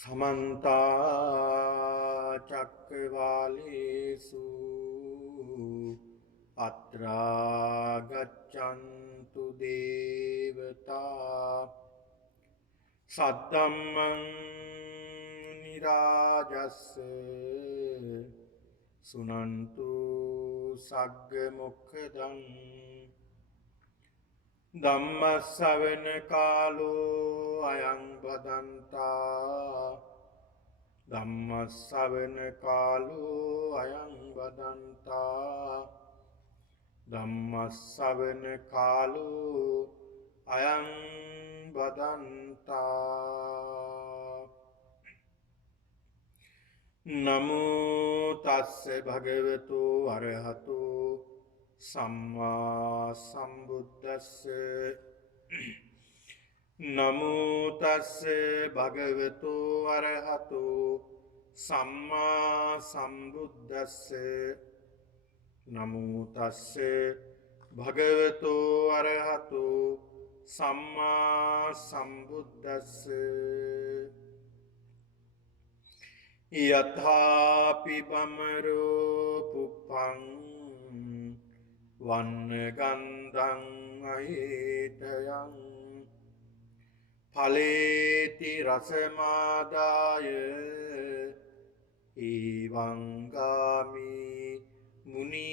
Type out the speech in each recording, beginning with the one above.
समन्ता चक्रवालेषु अत्रा गच्छन्तु देवता सद्धम्मं निराजस् सुनन्तु सग्गमुखदं ධම්මස්සවන කාලෝ අයං බදන්තා ධම්මස්සවන කාලෝ අයං බදන්තා ධම්මස්සවන කාලෝ අයං බදන්තා නමෝ තස්ස භගවතු අරහතෝ සම්මා සම්බුද්දස්ස නමෝ තස්ස භගවතු අරහතෝ සම්මා සම්බුද්දස්ස නමෝ තස්ස භගවතු අරහතෝ සම්මා සම්බුද්දස්ස යථාපි බමරෝ පුප්පං වන්න ගන්ධං අහේතයං ඵලේති රසමාදාය ඊවං ගාමි මුනිචරේති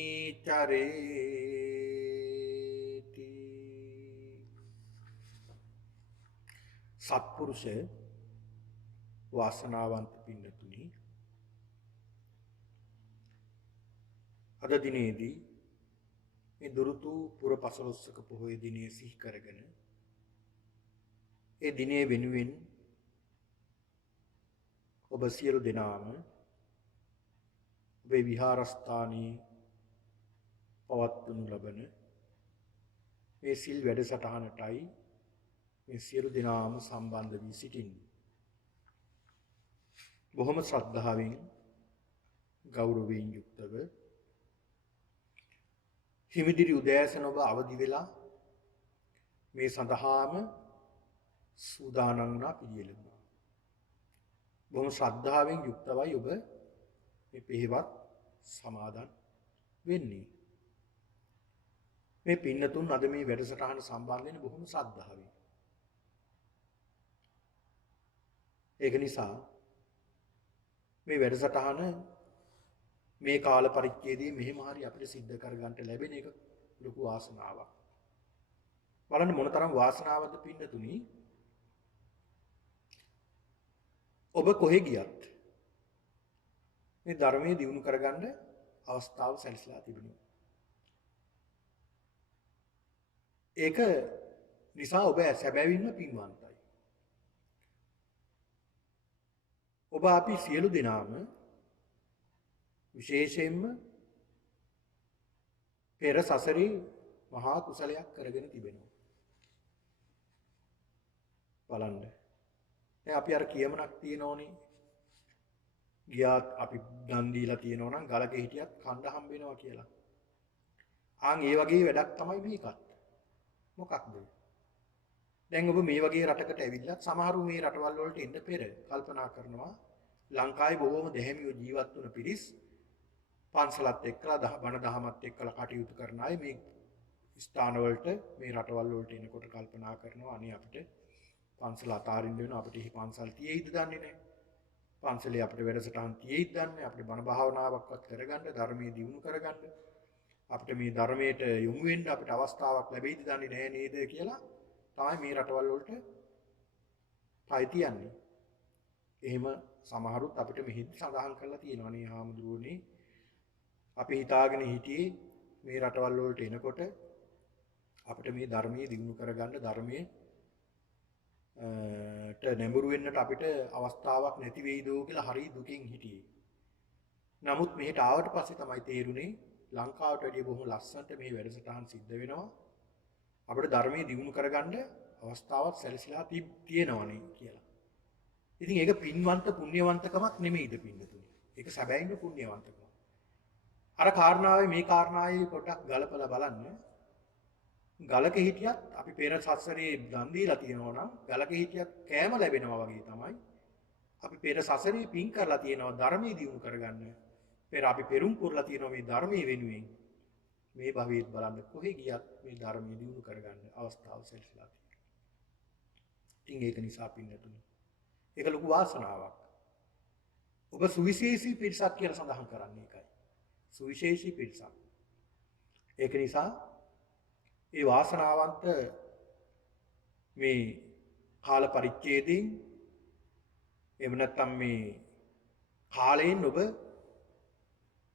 සත්පුරුෂ වාසනාවන්ත පින්නතුනි අද දිනේදී මේ දුරුතු පුර පසළොස්වක පොහොය දිනයේ සිහි කරගෙන ඒ දිනේ වෙනුවෙන් ඔබ සියලු දෙනාම ඔබේ විහාරස්ථානයේ පවත්වනු ලබන මේ සිල් වැඩසටහනටයි මේ සියලු දෙනාම සම්බන්ධ වී සිටින්නේ. බොහොම ශ්‍රද්ධාවෙන් ගෞරවයෙන් යුක්තව හිමිදිරි උදෑසන ඔබ අවදි වෙලා මේ සඳහාම සූදානම් වුණා පිළියෙලුණා. බොහොම ශ්‍රද්ධාවෙන් යුක්තවයි ඔබ මේ පෙහෙවත් සමාදන් වෙන්නේ. මේ පින්නතුන් අද මේ වැඩසටහන සම්බන්ධ වෙන්නේ බොහොම ශ්‍රද්ධාවෙන්. ඒක නිසා මේ වැඩසටහන මේ කාල පරිච්ඡේදයේ මෙහෙම හරි අපිට සිද්ධ කරගන්න ලැබෙන එක ලොකු වාසනාවක්. බලන්න මොනතරම් වාසනාවක්ද පින්නතුනි. ඔබ කොහෙ ගියත් මේ ධර්මයේ දියුණු කරගන්න අවස්ථාව සැලසලා තිබෙනවා. ඒක නිසා ඔබ සැබවින්ම පින්වන්තයි. ඔබ අපි සියලු දෙනාම විශේෂයෙන්ම පෙර සසරේ මහා කුසලයක් කරගෙන තිබෙනවා. බලන්න. දැන් අපි අර කියමනක් තියෙනෝනේ. ගියාත් අපි දන් දීලා තියෙනවා නම් ගලක හිටියත් කන්න හම්බ වෙනවා කියලා. ආන් ඒ වගේ වැඩක් තමයි මේකත්. මොකක්ද? දැන් ඔබ මේ වගේ රටකට ඇවිල්ලා සමහරු මේ රටවල් වලට එන්න පෙර කල්පනා කරනවා ලංකාවේ බොහෝම දැහැමිව ජීවත් වුණ පිරිස් පන්සලත් එක්කලා බණ දහමත් එක්කලා කටයුතු කරන අය මේ ස්ථාන වලට මේ රටවල් වලට එනකොට කල්පනා කරනවා අනේ අපිට පන්සල අතාරින්න වෙනවා අපිට මේ පන්සල් තියෙයිද දන්නේ නැහැ. පන්සලේ අපිට වැඩසටහන් තියෙයිද දන්නේ නැහැ. අපිට බණ භාවනාවක්වත් කරගන්න ධර්මයේ දියුණු කරගන්න අපිට මේ ධර්මයට යොමු වෙන්න අපිට අවස්ථාවක් ලැබෙයිද දන්නේ නැහැ නේද කියලා තමයි මේ රටවල් වලට පය තියන්නේ. එහෙම සමහරුත් අපිට මෙහිදී සඳහන් කරලා තියෙනවා නේ හාමුදුරුවනේ අපි හිතාගෙන හිටියේ මේ රටවල් වලට එනකොට අපිට මේ ධර්මයේ දිනු කරගන්න ධර්මයේ නැඹුරු වෙන්නට අපිට අවස්ථාවක් නැති වෙයිදෝ කියලා හරි දුකින් හිටියේ. නමුත් මෙහෙට ආවට පස්සේ තමයි තේරුනේ ලංකාවට වැඩිය බොහොම ලස්සනට මේ වැඩසටහන් සිද්ධ වෙනවා. අපිට ධර්මයේ දිනු කරගන්න අවස්ථාවක් සැලසීලා තියෙනවනේ කියලා. ඉතින් ඒක පින්වන්ත පුණ්‍යවන්තකමක් නෙමෙයිද පින්නතුනි. ඒක සැබෑම පුණ්‍යවන්තකමක්. අර කාරණාවේ මේ කාරණාවේ පොඩ්ඩක් ගලපලා බලන්න. ගලක හිටියත් අපි පෙර සසරේ දන් දීලා තියෙනවා නම් ගලක හිටියත් කෑම ලැබෙනවා වගේ තමයි අපි පෙර සසරේ පින් කරලා තියෙනවා ධර්මයේ දියුණු කරගන්න. පෙර අපි පෙරුම් පුරලා තියෙනවා මේ ධර්මයේ වෙනුවෙන්. මේ භවයේත් බලන්න කොහෙ ගියත් මේ ධර්මයේ දියුණු කරගන්න අවස්ථාව සැලසීලා තියෙනවා. ඉතින් ඒක නිසා පින්නතුනි. ඒක ලොකු වාසනාවක්. ඔබ සුවිශේෂී පිරිසක් කියලා සඳහන් කරන්නේ ඒකයි. සුවිශේෂී පිරිසක්. ඒක නිසා ඒ වාසනාවන්ත මේ කාල පරිච්ඡේදයෙන් එහෙම නැත්නම් මේ කාලයෙන් ඔබ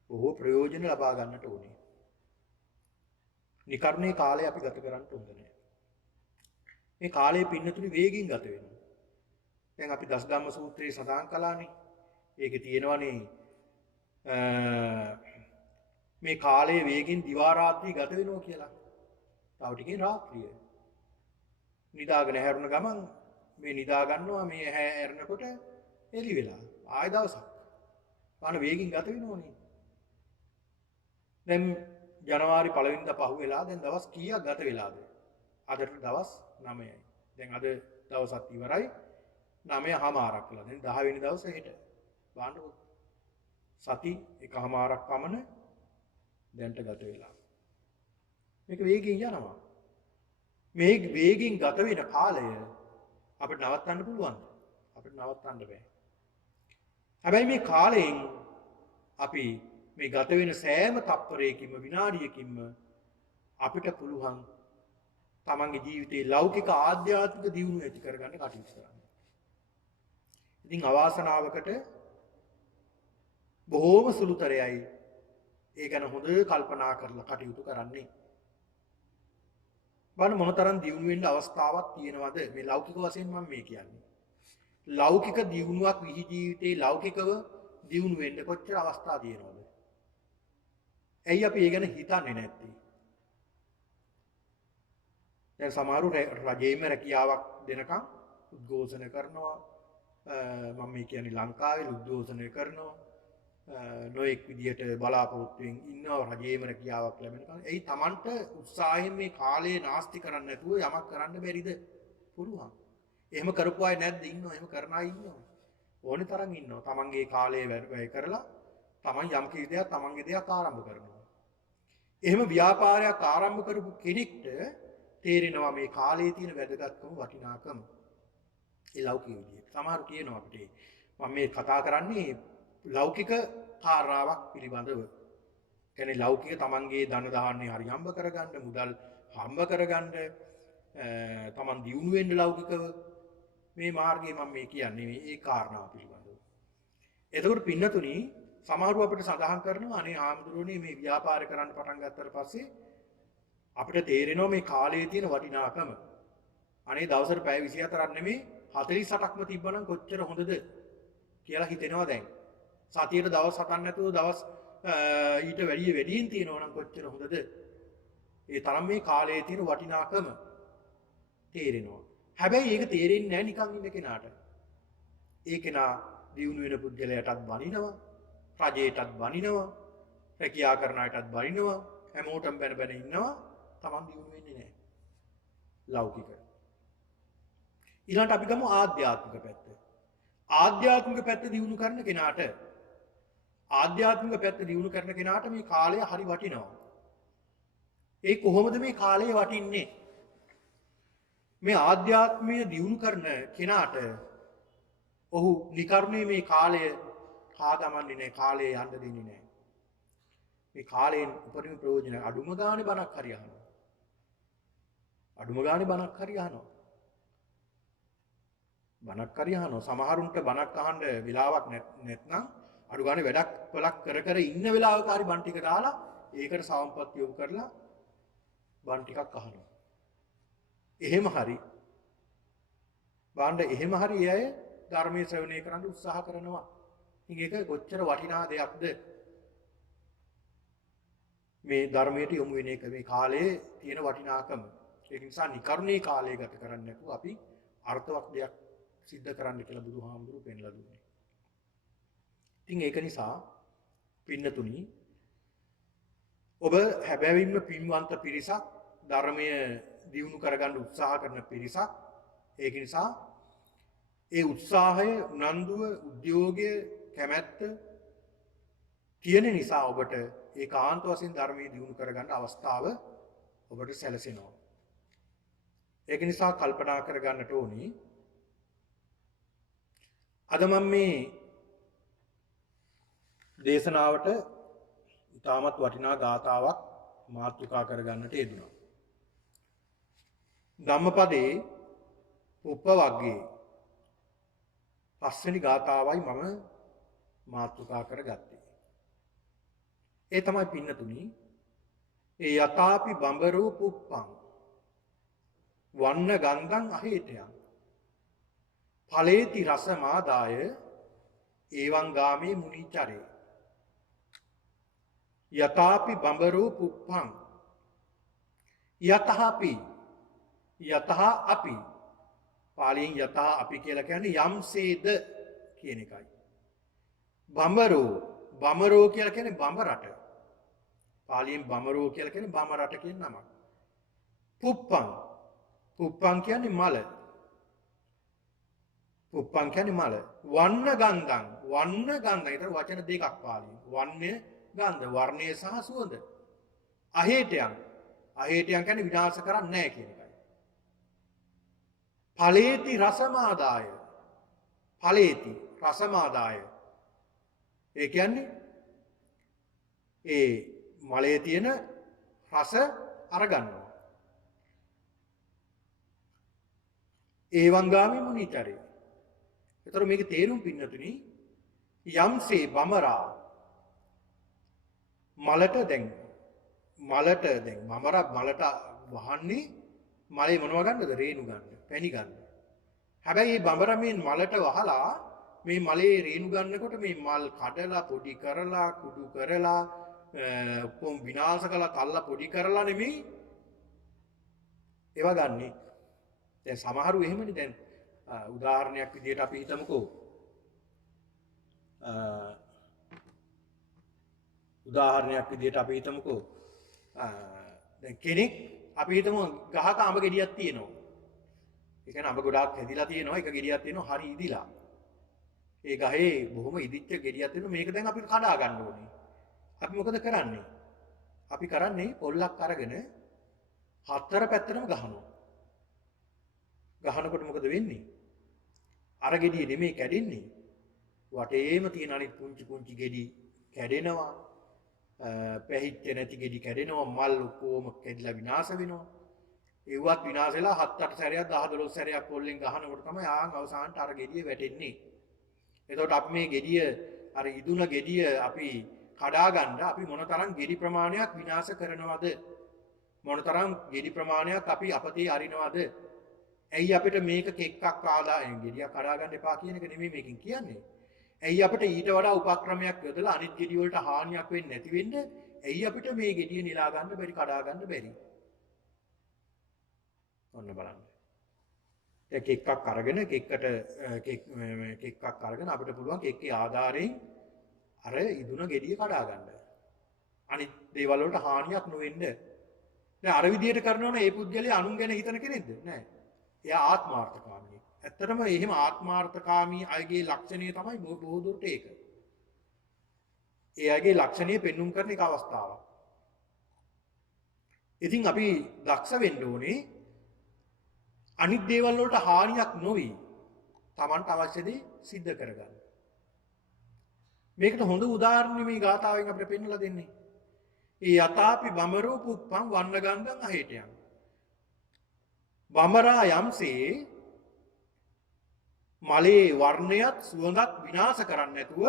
බොහෝ ප්‍රයෝජන ලබා ගන්නට ඕනේ. නිකර්ණේ කාලය අපි ගත කරන්න හොඳ නැහැ. මේ කාලයේ පින්නතුනි වේගින් ගත වෙනවා. දැන් අපි දසධම්ම සූත්‍රයේ සඳහන් කළානේ. ඒකේ තියෙනවනේ මේ කාලයේ වේගින් දිවා රාත්‍රී ගත වෙනවා කියලා. තව ටිකෙන් රාත්‍රිය. නිදාගෙන හැරුණ ගමන් මේ නිදා ගන්නවා මේ ඇහැ ඇරෙනකොට එළි වෙලා. ආය දවසක්. පාන වේගින් ගත වෙනෝනේ. දැන් ජනවාරි 1 වෙනිදා පහු වෙලා දැන් දවස් කීයක් ගත වෙලාද? අදට දවස් 9යි. දැන් අද දවසත් ඉවරයි. 9:00 වෙලා. දැන් 10 වෙනි දවසේ හෙට. බලන්න සති එකමාරක් පමණ දැන්ට ගත වෙලා. මේක වේගයෙන් යනවා. මේ වේගයෙන් ගත වෙන කාලය අපිට නවත්තන්න පුළුවන්ද? අපිට නවත්තන්න බෑ. හැබැයි මේ කාලයෙන් අපි මේ ගත වෙන සෑම තප්පරයකින්ම විනාඩියකින්ම අපිට පුළුවන් තමන්ගේ ජීවිතේ ලෞකික ආධ්‍යාත්මික දියුණුව ඇති කරගන්න කටයුතු කරන්න. ඉතින් අවාසනාවකට බොහෝම සුළුතරයයි ඒ ගැන හොඳ කල්පනා කරලා කටයුතු කරන්නේ. බලන්න මොනතරම් දියුණු වෙන්න අවස්ථාවක් තියෙනවද මේ ලෞකික වශයෙන් මම මේ කියන්නේ. ලෞකික දියුණුවක් විහි ජීවිතේ ලෞකිකව දියුණු වෙන්න කොච්චර අවස්ථා තියෙනවද? ඇයි අපි ඒ ගැන හිතන්නේ නැත්තේ? දැන් සමහරු රජයේම රැකියාවක් දෙනකම් උද්ඝෝෂණ කරනවා. මම මේ කියන්නේ ලංකාවේ උද්ඝෝෂණය කරනවා. නොඑක් විදියට බලාපොරොත්තුෙන් ඉන්නවා රජයේම රැකියාවක් ලැබෙනකම්. එයි Tamanට උත්සාහයෙන් මේ කාලේ නාස්ති කරන්න නැතුව යමක් කරන්න බැරිද? පුළුවන්. එහෙම කරපු අය නැද්ද? ඉන්නවා. එහෙම කරන අය ඉන්නවා. ඕනේ තරම් ඉන්නවා. Tamanගේ කාලය වැය කරලා Taman යම් කිසි දෙයක් Tamanගේ දෙයක් ආරම්භ කරනවා. එහෙම ව්‍යාපාරයක් ආරම්භ කරපු කෙනෙක්ට තේරෙනවා මේ කාලයේ තියෙන වැදගත්කම වටිනාකම. ඒ ලෞකික විදියට. සමහරු කියනවා අපිට මම මේ කතා කරන්නේ ලෞකික කාරණාවක් පිළිබඳව. කියන්නේ ලෞකික තමන්ගේ ධන දාන්නේ හරි හම්බ කරගන්න, මුදල් හම්බ කරගන්න, තමන් දියුණු වෙන්න ලෞකිකව මේ මාර්ගය මම මේ කියන්නේ මේ කාරණාව පිළිබඳව. එතකොට පින්නතුනි සමහරව අපිට සඳහන් කරනවා අනේ ආම්දුරෝනේ මේ ව්‍යාපාර කරන්න පටන් ගත්තට පස්සේ අපිට තේරෙනවා මේ කාලයේ තියෙන වටිනාකම. අනේ දවසට පැය 24ක් නෙමෙයි 48ක්ම තිබ්බනම් කොච්චර හොඳද කියලා හිතෙනවා දැන්. සතියේ දවස් 7ක් නැතුව දවස් ඊට වැඩියෙන් තියෙනවා නම් කොච්චර හොඳද? ඒ තරම් මේ කාලයේ තියෙන වටිනාකම තේරෙනවා. හැබැයි ඒක තේරෙන්නේ නැහැ නිකන් ඉන්න කෙනාට. ඒ කෙනා දියුණු වෙන පුද්ගලයාටත් බනිනවා, රජයටත් බනිනවා, රැකියා කරන අයටත් බනිනවා, හැමෝටම බැන බැන ඉන්නවා. Taman දියුණු වෙන්නේ නැහැ. ලෞකික. ඊළඟට අපි ගමු ආධ්‍යාත්මික පැත්ත. ආධ්‍යාත්මික පැත්ත දියුණු කරන කෙනාට මේ කාලය හරි වටිනවා. ඒ කොහොමද මේ කාලය වටින්නේ? මේ ආධ්‍යාත්මය දියුණු කරන කෙනාට ඔහු නිකර්ණේ මේ කාලය කාදමන්නේ නැහැ, කාලය යන්න දෙන්නේ නැහැ. මේ කාලයෙන් උපරිම ප්‍රයෝජන අඩුම ගානේ බණක් හරි අහනවා. බණක් හරි අහනවා. සමහරුන්ට බණක් අහන්න වෙලාවක් නැත්නම් අඩු ගානේ වැඩක් වලක් කර ඉන්න වෙලාවක හරි බණ ටික දාලා ඒකට සවම්පත් යොමු කරලා බණ ටිකක් අහනවා. එහෙම හරි ඒ අය ධර්මයේ ශ්‍රවණය කරන්න උත්සාහ කරනවා. ඉතින් ඒක කොච්චර වටිනා දෙයක්ද? මේ ධර්මයට යොමු වෙන එක මේ කාලයේ තියෙන වටිනාකම. ඒක නිසා නිකරුණේ කාලය ගත කරන්නේ නැතුව අපි අර්ථවත් දෙයක් සිද්ධ කරන්න කියලා බුදුහාමුදුරුවෝ පෙන්ලා දුන්නේ. ඉතින් ඒක නිසා පින්නතුනි ඔබ හැබැවින්ම පින්වන්ත පිරිසක්, ධර්මය දියුණු කරගන්න උත්සාහ කරන පිරිසක්. ඒක නිසා ඒ උත්සාහය, උනන්දුව, උද්‍යෝගය, කැමැත්ත තියෙන නිසා ඔබට ඒකාන්ත වශයෙන් ධර්මයේ දියුණු කරගන්න අවස්ථාව ඔබට සැලසෙනවා. ඒක නිසා කල්පනා කරගන්නට ඕනි. අද මම මේ දේශනාවට ඉතාමත් වටිනා ගාථාවක් මාතෘකා කරගන්නට යෙදුණා. ධම්මපදයේ උප්ප වග්ගයේ 5 වෙනි ගාථාවයි මම මාතෘකා කරගත්තේ. ඒ තමයි පින්නතුනි, ඒ යතාපි බඹරෝ පුප්පං වන්න ගන්ධං අහේතයන් ඵලේති රස මාදාය එවං ගාමේ මුනිචරේ. යතාපි බඹරෝ පුප්පං යතහපි යතහ අපි පාලියෙන් යතහ අපි කියලා කියන්නේ යම්සේද කියන එකයි. බඹරෝ කියලා කියන්නේ බඹ රට. පාලියෙන් බඹරෝ කියලා කියන්නේ බඹ රට කියන නමක්. පුප්පං කියන්නේ මල. පුප්පං කියන්නේ මල. වන්න ගන්ධං. ඒතර වචන දෙකක් පාලියෙන්. වන්න ගන්ධ වර්ණය සහ සුවඳ. අහේටයන් කියන්නේ විනාශ කරන්නේ නැහැ කියන එකයි. ඵලේති රසමාදාය. රසමාදාය. ඒ කියන්නේ ඒ මලයේ තියෙන රස අරගන්නවා. ඒවංගාමි මුනිචරේ. ඒතර මේක තේරුම් පින්නතුනි, යම්සේ බමරා මලට දැන් මලට වහන්නේ මලේ මොනවා ගන්නද? රේණු ගන්න, පැණි ගන්න. හැබැයි මේ බඹරා මේ මලට වහලා මේ මලේ රේණු ගන්නකොට මේ මල් කඩලා පොඩි කරලා කුඩු කරලා කොම් විනාශ කළා තල්ලා පොඩි කරලා නෙමෙයි ඒවා ගන්නෙ. දැන් සමහරු එහෙමනේ. දැන් උදාහරණයක් විදිහට අපි හිතමුකෝ. දැන් කෙනෙක් අපි හිතමු ගහක අඹ ගෙඩියක් තියෙනවා. ඒ කියන්නේ අඹ ගොඩාක් හැදිලා තියෙනවා. එක ගෙඩියක් තියෙනවා හරි ඉදිලා. ඒ ගහේ බොහොම ඉදිච්ච ගෙඩියක් තියෙනවා. මේක දැන් අපි කඩා ගන්න ඕනේ. අපි මොකද කරන්නේ? අපි කරන්නේ පොල්ලක් අරගෙන හතර පැත්තටම ගහනවා. ගහනකොට මොකද වෙන්නේ? අර ගෙඩිය නෙමෙයි කැඩෙන්නේ. වටේම තියෙන අනිත් පුංචි ගෙඩි කැඩෙනවා. පැහිච්ච නැති ගෙඩි කැඩෙනවා. මල් ඔක්කොම කැඩිලා විනාශ වෙනවා. ඒවත් විනාශ වෙලා 7-8 සැරයක් 10-12 සැරයක් පොල්ලෙන් ගහනකොට තමයි අවසානට අර ගෙඩිය වැටෙන්නේ. එතකොට අපි මේ ගෙඩිය අර ඉදුණ ගෙඩිය අපි කඩා ගන්න අපි මොනතරම් ගෙඩි ප්‍රමාණයක් විනාශ කරනවද? මොනතරම් ගෙඩි ප්‍රමාණයක් අපි අපතේ අරිනවද? ඇයි අපිට මේක කෙක්කක් ආදායෙන් ගෙඩියක් කඩා ගන්න එපා කියන එක නෙමෙයි මේකෙන් කියන්නේ. ඇයි අපිට ඊට වඩා උපක්‍රමයක් යොදලා අනිත් ගෙඩි වලට හානියක් වෙන්නේ නැති වෙන්න ඇයි අපිට මේ ගෙඩිය නිලා ගන්න බැරි, කඩා ගන්න බැරි? ඔන්න බලන්න. කෙක්කක් අරගෙන කෙක්කක් අරගෙන අපිට පුළුවන් කෙක්කේ ආධාරයෙන් අර ඉදුණ ගෙඩිය කඩා ගන්න. අනිත් දේවල් වලට හානියක් නොවෙන්න. දැන් අර විදියට කරනවනේ මේ පුද්ගලයා අනුන් ගැන හිතන කෙනෙක්ද? නෑ. එයා ආත්මාර්ථකාමී. ඇත්තටම එහෙම ආත්මාර්ථකාමී අයගේ ලක්ෂණය තමයි බොහෝ දුරට ඒක. ඒ අයගේ ලක්ෂණය පෙන්눔 කරන එක අවස්ථාවක්. ඉතින් අපි දක්ෂ වෙන්න ඕනේ අනිත් දේවල් වලට හානියක් නොවි Tamanට අවශ්‍ය දේ සිද්ධ කරගන්න. මේකට හොඳ උදාහරණයක් මේ ගාථාවෙන් අපිට පෙන්වලා දෙන්නේ. ඒ යතාපි බඹරෝ පුප්පං වන්න ගන්ධං අහේටයන්. බඹරා යම්සේ මලේ වර්ණයත් සුවඳත් විනාශ කරන්නේ නැතුව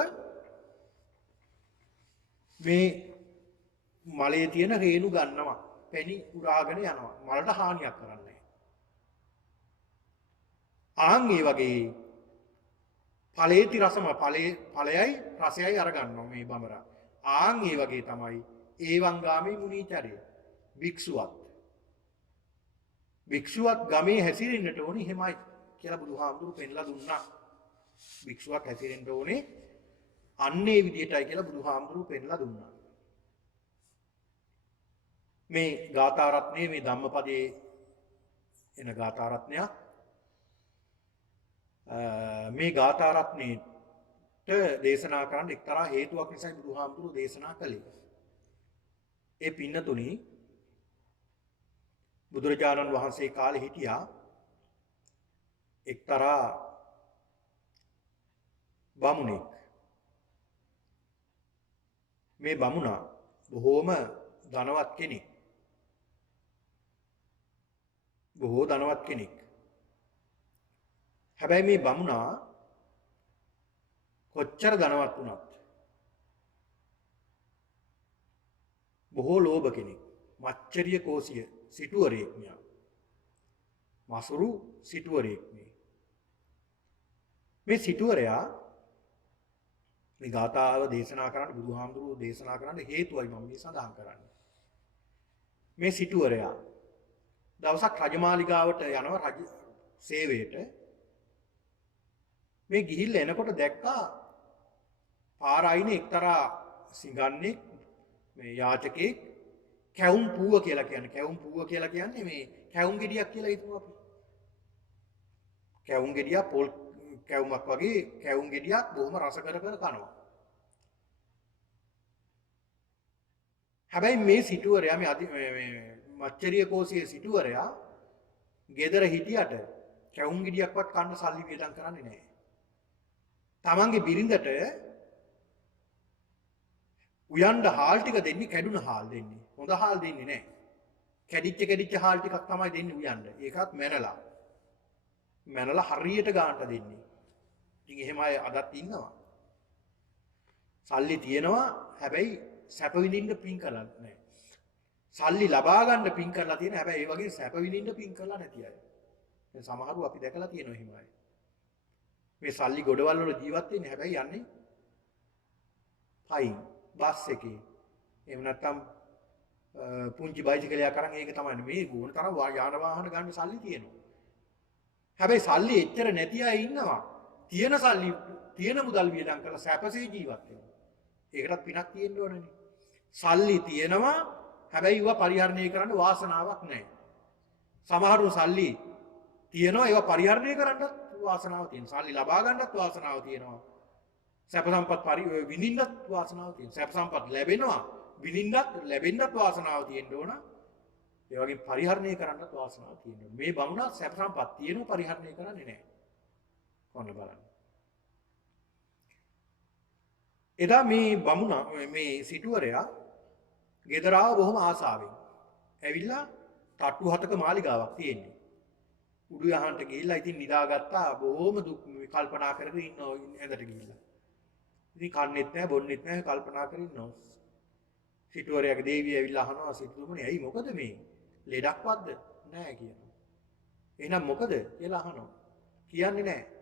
මේ මලේ තියෙන රේණු ගන්නවා, පැණි උරාගෙන යනවා. මලට හානියක් කරන්නේ නැහැ. ඒ වගේ ඵලේති රසම ඵලයයි රසයයි අරගන්නවා මේ බඹරා. ඒ වගේ තමයි ඒවංගාමී මුනිචරය. භික්ෂුවත් ගමේ හැසිරෙන්නට ඕනේ එහෙමයි කියලා බුදුහාමුදුරු පෙන්ලා දුන්නා. භික්ෂුවක් හැසිරෙන්න ඕනේ අන්නේ විදියටයි කියලා බුදුහාමුදුරු පෙන්ලා දුන්නා. මේ ගාථා රත්නයේ මේ ධම්මපදයේ එන ගාථා රත්නයක් මේ ගාථා රත්නේට දේශනා කරන්න එක්තරා හේතුවක් නිසායි බුදුහාමුදුරුවෝ දේශනා කළේ. ඒ පින්නතුනි බුදුරජාණන් වහන්සේ කාලේ හිටියා එක්තරා බමුණෙක්. මේ බමුණා බොහෝම ධනවත් කෙනෙක්. බොහෝ ධනවත් කෙනෙක්. හැබැයි මේ බමුණා කොච්චර ධනවත් වුණත් බොහෝ ලෝභ කෙනෙක්. මච්චරිය කෝසිය සිටුවරයෙක් මෙයා. මසුරු සිටුවරයෙක් මේ. මේ සිටුවරයා මේ ගාථාව දේශනා කරන්න බුදුහාමුදුරුවෝ දේශනා කරන්න හේතුවයි මම මේ සඳහන් කරන්නේ. මේ සිටුවරයා දවසක් රජමාලිගාවට යනවා රජ සේවයට. මේ ගිහිල්ලා එනකොට දැක්කා පාර අයිනේ එක්තරා සිඟන්නෙක් මේ යාචකෙක් කැවුම් පුව කියලා කියන්නේ. කැවුම් පුව කියලා කියන්නේ මේ කැවුම් ගෙඩියක් කියලා හිතමු අපි. කැවුම් ගෙඩියක් පොල් කැවුමක් වගේ කැවුම් ගෙඩියක් බොහොම රස කර කනවා. හැබැයි මේ සිටුවරයා මේ මච්චරිය කෝසියේ සිටුවරයා ගෙදර හිටියට කැවුම් ගෙඩියක්වත් කන්න සල්ලි වියදම් කරන්නේ නැහැ. තමන්ගේ බිරිඳට උයන්ඩ හාල් ටික දෙන්නේ කැඩුන හාල් දෙන්නේ. හොඳ හාල් දෙන්නේ නැහැ. කැඩිච්ච හාල් ටිකක් තමයි දෙන්නේ උයන්ඩ. ඒකත් මැනලා. මැනලා හරියට ගානට දෙන්නේ. ඉතින් එහෙම අය අදත් ඉන්නවා. සල්ලි තියෙනවා හැබැයි සැප විඳින්න පින් කරලා නැහැ. සල්ලි ලබා ගන්න පින් කරලා තියෙන හැබැයි ඒ වගේ සැප විඳින්න පින් කරලා නැති අය. දැන් සමහරව අපි දැකලා තියෙනවා එහෙම අය. මේ සල්ලි ගොඩවල් වල ජීවත් වෙන්නේ හැබැයි යන්නේ පයින් බස් එකේ. එහෙම නැත්නම් පුංචි බයිසිකලයක් අරන් ඒක තමයි මේ ඕන තරම් යාන වාහන ගන්න සල්ලි තියෙනවා. හැබැයි සල්ලි එච්චර නැති අය ඉන්නවා. තියෙන සල්ලි තියෙන මුදල් වියදම් කරලා සැපසේ ජීවත් වෙනවා. ඒකටත් පිනක් තියෙන්න ඕනනේ. සල්ලි තියෙනවා හැබැයි ඒවා පරිහරණය කරන්න වාසනාවක් නැහැ. සමහරු සල්ලි තියෙනවා ඒවා පරිහරණය කරන්නත් වාසනාවක් තියෙනවා. සල්ලි ලබා ගන්නත් වාසනාවක් තියෙනවා. සැප සම්පත් විඳින්නත් වාසනාවක් තියෙනවා. සැප සම්පත් ලැබෙනවා විඳින්නත් ලැබෙන්නත් වාසනාවක් තියෙන්න ඕන. ඒ වගේ පරිහරණය කරන්නත් වාසනාවක් තියෙන්න ඕන. මේ බමුණා සැප සම්පත් තියෙනවා පරිහරණය කරන්නේ නැහැ. කොහොමද බලන්න. එදා මේ බමුණා මේ සිටුවරයා ගෙදර ආව බොහොම ආසාවෙන්. ඇවිල්ලා තට්ටු හතක මාලිගාවක් තියෙන්නේ. උඩු යහන්ට ගිහිල්ලා ඉතින් නිදාගත්තා බොහොම දුක් කල්පනා කරගෙන ඉන්නවා ඇඳට ගිහිල්ලා. ඉතින් කන්නේත් නැහැ බොන්නෙත් නැහැ කල්පනා කරගෙන ඉන්නවා. සිටුවරයාගේ දේවිය ඇවිල්ලා අහනවා සිටුතුමනි ඇයි මොකද මේ? ලෙඩක්වත්ද? නැහැ කියනවා. එහෙනම් මොකද කියලා අහනවා. කියන්නේ නැහැ.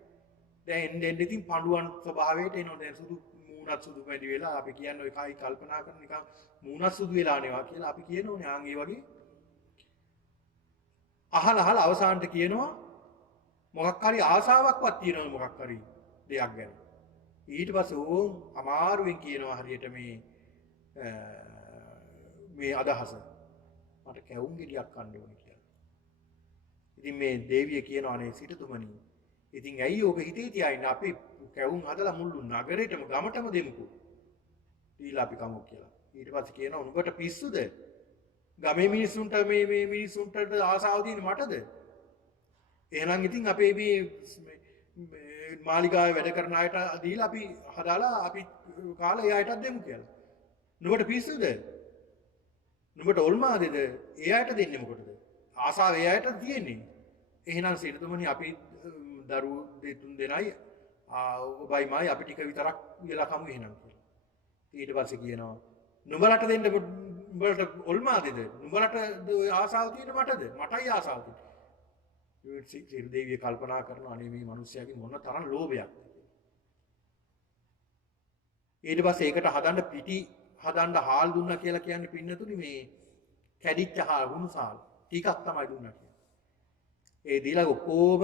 දැන් එන්න ඉතින් පඬුවන් ස්වභාවයට එනවා. දැන් සුදු මූණත් සුදු පැඩි වෙලා අපි කියන්නේ ඔය කයි කල්පනා කරන නිකන් මූණත් සුදු වෙලා නෙවා කියලා අපි කියනෝනේ ආන් ඒ වගේ. අහලා අවසානට කියනවා මොකක් හරි ආසාවක්වත් තියෙනවද මොකක් හරි දෙයක් ගැන. ඊට පස්සේ ඕම් අමාරුවෙන් කියනවා හරියට මේ අදහස මට කැවුම් ගෙඩියක් කන්න ඕනේ කියලා. ඉතින් මේ දේවිය කියනවා අනේ සිටුතුමනි ඉතින් ඇයි ඕක හිතේ තියාගෙන අපි කැවුම් හදලා මුළු නගරේටම ගමටම දෙමුකෝ. දීලා අපි කමු කියලා. ඊට පස්සේ කියනවා උඹට පිස්සුද? ගමේ මිනිස්සුන්ට මේ මිනිස්සුන්ට ආසාව තියෙන මටද? එහෙනම් ඉතින් අපේ මේ මාලිගාවේ වැඩ කරන අයට දීලා අපි හදාලා අපි කාලා ඒ අයටත් දෙමු කියලා. නුඹට පිස්සුද? නුඹට ඔල්මාදේද? ඒ අයට දෙන්නේ මොකටද? ආසාව ඒ අයට තියෙන්නේ. එහෙනම් සිටුතුමනි අපි දරුවෝ දෙතුන් දෙනයි ඔබයි මයි අපි ටික විතරක් වියලා කමු එහෙනම් කියලා. ඊට පස්සේ කියනවා නුඹලට දෙන්න උඹලට ඔල්මාදේද? නුඹලට ආසාව තියෙන මටද? මටයි ආසාව තියෙන්නේ. සිටු දේවිය කල්පනා කරනවා අනේ මේ මිනිස්යාගේ මොන තරම් ලෝභයක්ද. ඊට පස්සේ ඒකට හදන්න හාල් දුන්නා කියලා කියන්නේ පින්නතුනි මේ කැඩිච්ච හාල් හුණුසාල් ටිකක් තමයි දුන්නා කියන්නේ. ඒ දීලා ඔක්කොම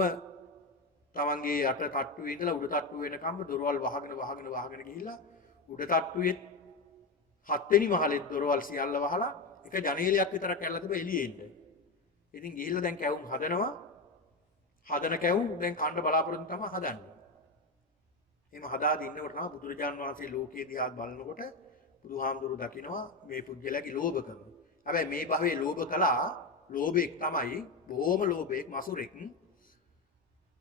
තමන්ගේ යට තට්ටුවේ ඉඳලා උඩ තට්ටුව වෙනකම්ම දොරවල් වහගෙන ගිහිල්ලා උඩ තට්ටුවේ 7 වෙනි මහලේ දොරවල් සියල්ල වහලා එක ජනේලයක් විතරක් ඇරලා තිබ්බ එළියේ ඉන්න. ඉතින් ගිහිල්ලා දැන් කැවුම් හදනවා. හදන කැවුම් දැන් කන්න බලාපොරොත්තු තමයි හදන්නේ. එහෙම හදාගෙන ඉන්නකොට තමයි බුදුරජාන් වහන්සේ ලෝකයේ දිහා බලනකොට බුදුහාමුදුරු දකිනවා මේ පුජ්‍යලගේ ලෝභකම. හැබැයි මේ භවයේ ලෝභ කළා ලෝභෙක් තමයි බොහොම ලෝභෙක් මසුරෙක්.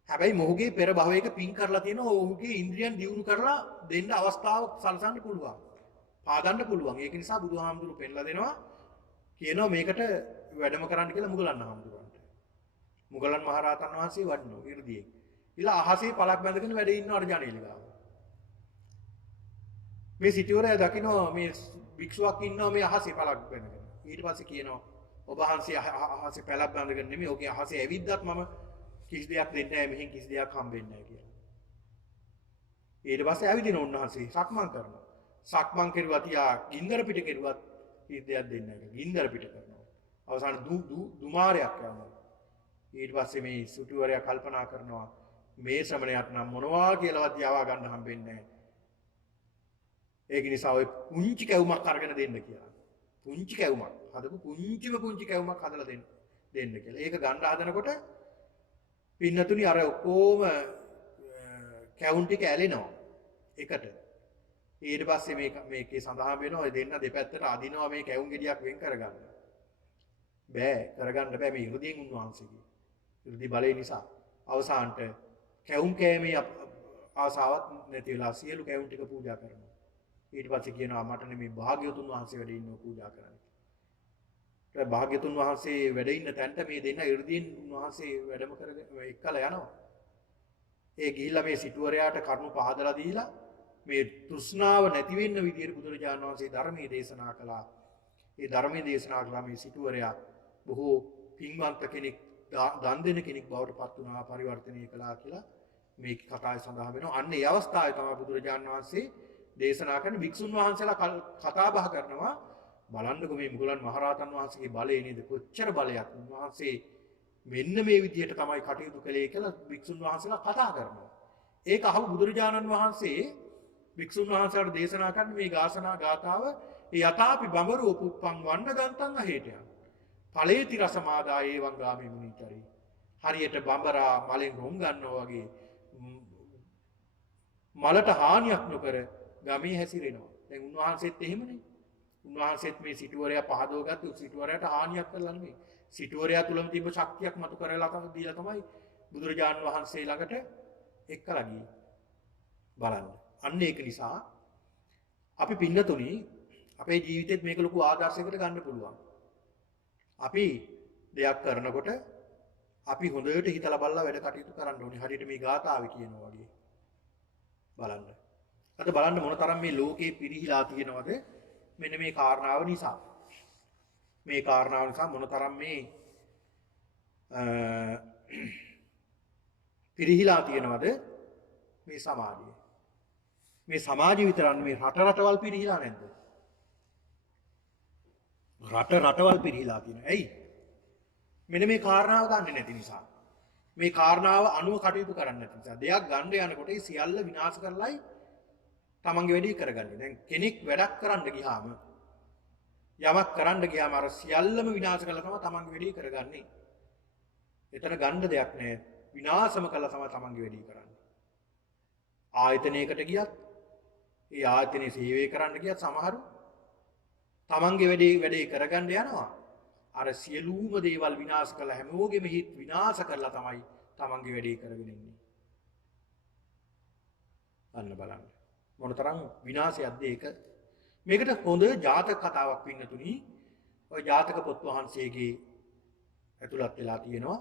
හැබැයි මොහුගේ පෙර භවයක පින් කරලා තියෙනවා ඔහුගේ ඉන්ද්‍රියන් දියුණු කරලා දෙන්න අවස්ථාවක් සලසන්න පුළුවන්. පාදන්න පුළුවන්. ඒක නිසා බුදුහාමුදුරු පෙන්ලා දෙනවා කියනවා මේකට වැඩම කරන්න කියලා මුගලන් හාමුදුරුවන්ට. මුගලන් මහරහතන් වහන්සේ වඩිනවා 이르දියේ. ඊළා අහසේ පළක් බැඳගෙන වැඩ ඉන්නවට ජනේල ගාව. මේ සිටුවරය දකිනවා මේ භික්ෂුවක් ඉන්නවා මේ අහසේ පළක් බැඳගෙන. ඊට පස්සේ කියනවා ඔබ වහන්සේ අහසේ පළක් බැඳගෙන නෙමෙයි ඔගේ අහසේ ඇවිද්දත් මම කිසි දෙයක් දෙන්නේ නැහැ මෙහෙන් කිසි දෙයක් හම්බෙන්නේ නැහැ කියලා. ඊට පස්සේ ඇවිදින උන්වහන්සේ සක්මන් කරනවා. සක්මන් කෙරුවා තියා ගින්දර පිට කෙරුවත් කිසි දෙයක් දෙන්නේ නැහැ. ගින්දර පිට කරනවා. අවසාන දුමාරයක් යනවා. ඊට පස්සේ මේ සිටුවරයා කල්පනා කරනවා මේ ශ්‍රමණයාට නම් මොනවා කියලාවත් යවා ගන්න හම්බෙන්නේ නැහැ. ඒක නිසා ඔය පුංචි කැවුමක් අරගෙන දෙන්න කියලා. පුංචි කැවුමක්. හදපු පුංචි කැවුමක් හදලා දෙන්න කියලා. ඒක ගන්න හදනකොට පින්නතුනි අර ඔක්කොම කැවුම් ටික ඇලෙනවා එකට. ඊට පස්සේ මේකේ සඳහන් වෙනවා ඔය දෙන්න දෙපැත්තට අදිනවා මේ කැවුම් ගෙඩියක් වෙන් කරගන්න. කරගන්න බෑ මේ ඉර්ධියෙන් උන්වහන්සේගේ. ඉර්ධි බලය නිසා අවසානට කැවුම් කෑමේ ආසාවක් නැති වෙලා සියලු කැවුම් ටික පූජා කරනවා. ඊට පස්සේ කියනවා මට නෙමෙයි භාග්‍යවතුන් වහන්සේ වැඩ ඉන්නව පූජා කරන්න. ඒ භාග්‍යවතුන් වහන්සේ වැඩ ඉන්න තැනට මේ දෙන්න 이르දීන් උන්වහන්සේ වැඩම කරගෙන එක්කලා යනවා. ඒ ගිහිල්ලා මේ සිටුවරයාට කරුණු පහදලා දීලා මේ තෘෂ්ණාව නැති වෙන්න විදියට බුදුරජාණන් වහන්සේ ධර්මයේ දේශනා කළා. ඒ ධර්මයේ දේශනා කළා මේ සිටුවරයා බොහෝ පින්වන්ත කෙනෙක් දන් දෙන කෙනෙක් බවට පත් වුණා පරිවර්තනය කළා කියලා මේ කතාවේ සඳහන් වෙනවා. අන්න ඒ අවස්ථාවේ තමයි බුදුරජාණන් වහන්සේ දේශනා කරන වික්ෂුන් වහන්සේලා කතා බහ කරනවා බලන්නකො මේ මුගලන් මහරහතන් වහන්සේගේ බලය නේද කොච්චර බලයක් උන්වහන්සේ මෙන්න මේ විදිහට තමයි කටයුතු කළේ කියලා වික්ෂුන් වහන්සේලා කතා කරනවා. ඒක අහු බුදුරජාණන් වහන්සේ වික්ෂුන් වහන්සේලාට දේශනා කරන මේ ගාථාව යතාපි බඹරෝ පුප්පං වන්න ගන්තං අහේටයන්. ඵලේති රසමාදා ඒවං ගාමී මුනිතරි. හරියට බඹරා මලෙන් රොම් ගන්නවා වගේ මලට හානියක් නොකර ගමේ හැසිරෙනවා. දැන් උන්වහන්සේත් එහෙමනේ. උන්වහන්සේත් මේ සිටුවරයා පහදවගත්තු සිටුවරයාට හානියක් කරලා නෙමෙයි. සිටුවරයා තුලම තිබ්බ ශක්තියක් මතු කරලා තමයි දීලා තමයි බුදුරජාණන් වහන්සේ ළඟට එක්කලා ගියේ. බලන්න. අන්න ඒක නිසා අපි පින්නතුනි අපේ ජීවිතේත් මේක ලොකු ආදර්ශයකට ගන්න පුළුවන්. අපි දෙයක් කරනකොට අපි හොඳට හිතලා බලලා වැඩ කටයුතු කරන්න ඕනේ. හරියට මේ ගාථාවේ කියනවා වගේ. බලන්න. අද බලන්න මොන තරම් මේ ලෝකේ පිරිහිලා තියෙනවද මෙන්න මේ කාරණාව නිසා. මේ කාරණාව නිසා මොන තරම් මේ පිරිහිලා තියෙනවද මේ සමාජය. මේ සමාජය විතරක් මේ රටවල් පිරිහිලා නැද්ද? රටවල් පිරිහිලා තියෙනවා. ඇයි? මෙන්න මේ කාරණාව දන්නේ නැති නිසා. මේ කාරණාව අනුව කටයුතු කරන්නේ නැති නිසා. දෙයක් ගන්න යනකොට ඒ සියල්ල විනාශ කරලයි තමන්ගේ වැඩේ කරගන්නේ. දැන් කෙනෙක් වැඩක් කරන්න ගියාම යමක් කරන්න ගියාම අර සියල්ලම විනාශ කරලා තමයි තමන්ගේ වැඩේ කරගන්නේ. එතන ගන්න දෙයක් නැහැ. විනාශම කළා තමයි තමන්ගේ වැඩේ කරන්නේ. ආයතනයකට ගියත් ඒ ආයතනයේ සේවය කරන්න ගියත් සමහරු තමන්ගේ වැඩේ කරගන්න යනවා. අර සියලුම දේවල් විනාශ කළා හැමෝගෙම හිත විනාශ කරලා තමයි තමන්ගේ වැඩේ කරගෙන ඉන්නේ. අන්න බලන්න. මොනතරම් විනාශයක්ද ඒක. මේකට හොඳ ජාතක කතාවක් පින්නතුනි. ඔය ජාතක පොත් වහන්සේගේ ඇතුළත් වෙලා තියෙනවා.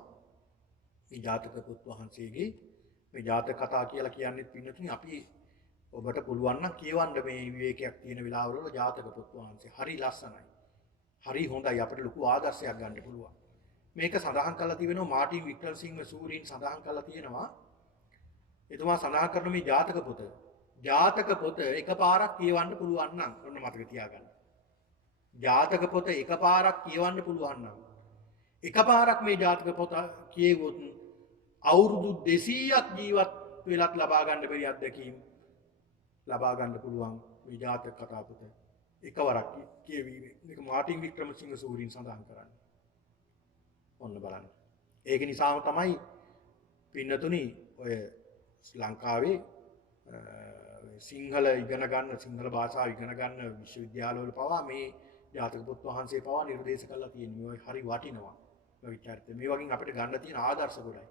මේ ජාතක පොත් වහන්සේගේ මේ ජාතක කතා කියලා කියන්නේ පින්නතුනි අපි ඔබට පුළුවන් නම් කියවන්න මේ විවේකයක් තියෙන වෙලාවවල ජාතක පොත් වහන්සේ. හරි ලස්සනයි. හරි හොඳයි අපිට ලොකු ආදර්ශයක් ගන්න පුළුවන්. මේක සඳහන් කරලා තියෙනවා මාටින් වික්ටර්සිංහ සූරීන් සඳහන් කරලා තියෙනවා. එතුමා සඳහන් කරන මේ ජාතක පොත. ජාතක පොත එකපාරක් කියවන්න පුළුවන් නම් ඔන්න මතක තියාගන්න. ජාතක පොත එකපාරක් කියවන්න පුළුවන් නම් එකපාරක් මේ ජාතක පොත කියෙවොත් අවුරුදු 200ක් ජීවත් වෙලත් ලබා ගන්න බැරි අත්දැකීම් ලබා ගන්න පුළුවන් මේ ජාතක කතා පොත. එකවරක් කියවීමේ. මේක මාටින් වික්‍රමසිංහ සූරීන් සඳහන් කරන්නේ. ඔන්න බලන්න. ඒක නිසාම තමයි පින්නතුනි ඔය ශ්‍රී ලංකාවේ සිංහල ඉගෙන ගන්න සිංහල භාෂාව ඉගෙන ගන්න විශ්වවිද්‍යාලවල පවා මේ ජාතක පොත් වහන්සේ පවා නිර්දේශ කරලා තියෙනවා. මේ හරි වටිනවා. මේ විචාරිත මේ වගේ අපිට ගන්න තියෙන ආදර්ශ ගොඩයි.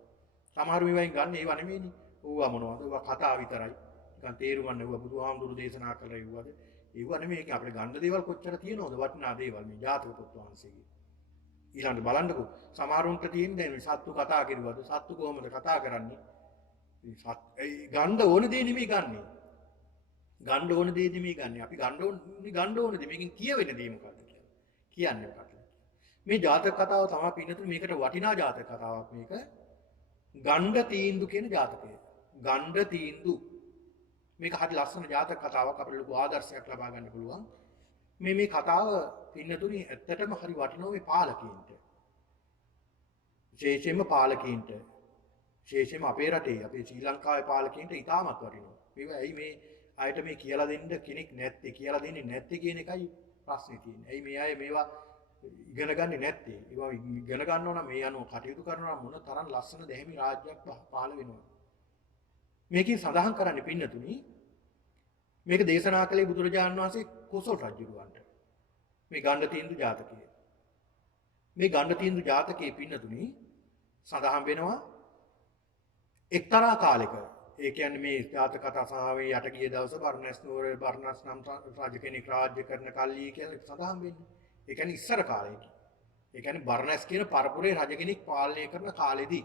සමහර මේවායින් ගන්න ඒව නෙමෙයිනේ. ඌවා මොනවද? ඌවා කතා විතරයි. නිකන් තේරුම් ගන්න ඌවා බුදුහාමුදුරු දේශනා කළා ඒවද. ඒව නෙමෙයි. අපිට ගන්න දේවල් කොච්චර තියෙනවද වටිනා දේවල් මේ ජාතක පොත් වහන්සේගේ. ඊළඟට බලන්නකෝ සමහරුන්ට තියෙන දැන් සත්තු කතා කරුවද? සත්තු කොහොමද කතා කරන්නේ? ගන්න ඕන දේ නෙමෙයි ගන්නෙ. ගන්න ඕන දේ නෙමෙයි ගන්නෙ. අපි ගන්න ඕන දේ මේකෙන් කියවෙන දේ මොකක්ද කියලා. කියන්නේ මොකක්ද? මේ ජාතක කතාව තමයි පින්නතුනේ මේකට වටිනා ජාතක කතාවක් මේක. ගණ්ඩ තීන්දු කියන ජාතකය. ගණ්ඩ තීන්දු. මේක හරි ලස්සන ජාතක කතාවක් අපිට ලොකු ආදර්ශයක් ලබා ගන්න පුළුවන්. මේ කතාව පින්නතුනේ ඇත්තටම හරි වටිනවා මේ පාලකීන්ට. විශේෂයෙන්ම පාලකීන්ට. විශේෂයෙන්ම අපේ රටේ අපේ ශ්‍රී ලංකාවේ පාලකීන්ට ඉතාමත් වටිනවා. මේවා ඇයි මේ අයට මේ කියලා දෙන්න කෙනෙක් නැත්තේ කියලා දෙන්නේ නැත්තේ කියන එකයි ප්‍රශ්නේ තියෙන්නේ. ඇයි මේ අය මේවා ඉගෙන ගන්නේ නැත්තේ? ඒවා ඉගෙන ගන්නවා නම් මේ අනුව කටයුතු කරනවා නම් මොන තරම් ලස්සන දැහැමි රාජ්‍යයක් පහළ වෙනවද? මේකේ සඳහන් කරන්නේ පින්නතුනි මේක දේශනා කළේ බුදුරජාණන් වහන්සේ කොසල් රජුවන්ට. මේ ගණ්ඩ තීන්දු ජාතකය. මේ ගණ්ඩ තීන්දු ජාතකයේ පින්නතුනි සඳහන් වෙනවා එක්තරා කාලයක ඒ කියන්නේ මේ ජාතක කතා සාවේ යට ගිය දවස බර්ණස් නුවර බර්ණස් නම් රජ කෙනෙක් රාජ්‍ය කරන කල්ලි කියලා සඳහන් වෙන්නේ. ඒ කියන්නේ ඉස්සර කාලයේදී. ඒ කියන්නේ බර්ණස් කියන පරපුරේ රජ කෙනෙක් පාලනය කරන කාලෙදී.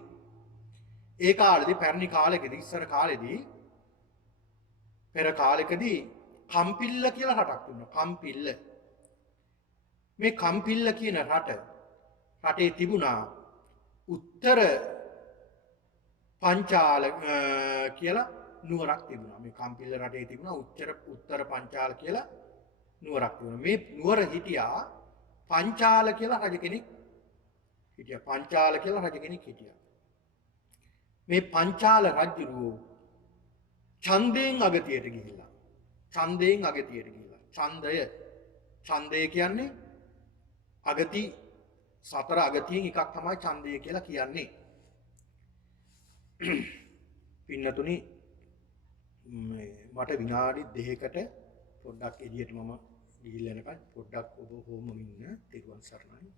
ඒ කාලෙදී පැරණි කාලෙකදී ඉස්සර කාලෙදී පෙර කාලෙකදී කම්පිල්ල කියලා රටක් තිබුණා. කම්පිල්ල. මේ කම්පිල්ල කියන රටේ තිබුණා උත්තර පංචාල කියලා නුවරක් තිබුණා. මේ කම්පිල්ල රටේ තිබුණා උත්තර පංචාල කියලා නුවරක් තිබුණා. මේ නුවර හිටියා පංචාල කියලා රජ කෙනෙක් හිටියා. පංචාල කියලා රජ කෙනෙක් හිටියා. මේ පංචාල රජුරෝ ඡන්දයෙන් අගතියට ගිහිල්ලා. ඡන්දය කියන්නේ අගති සතර අගතියෙන් එකක් තමයි ඡන්දය කියලා කියන්නේ. පින්නතුනි මට විනාඩි 2කට පොඩ්ඩක් එළියට මම ගිහිල්ලා යනකම් පොඩ්ඩක් ඔබ හොමමින් ඉන්න. තෙරුවන් සරණයි.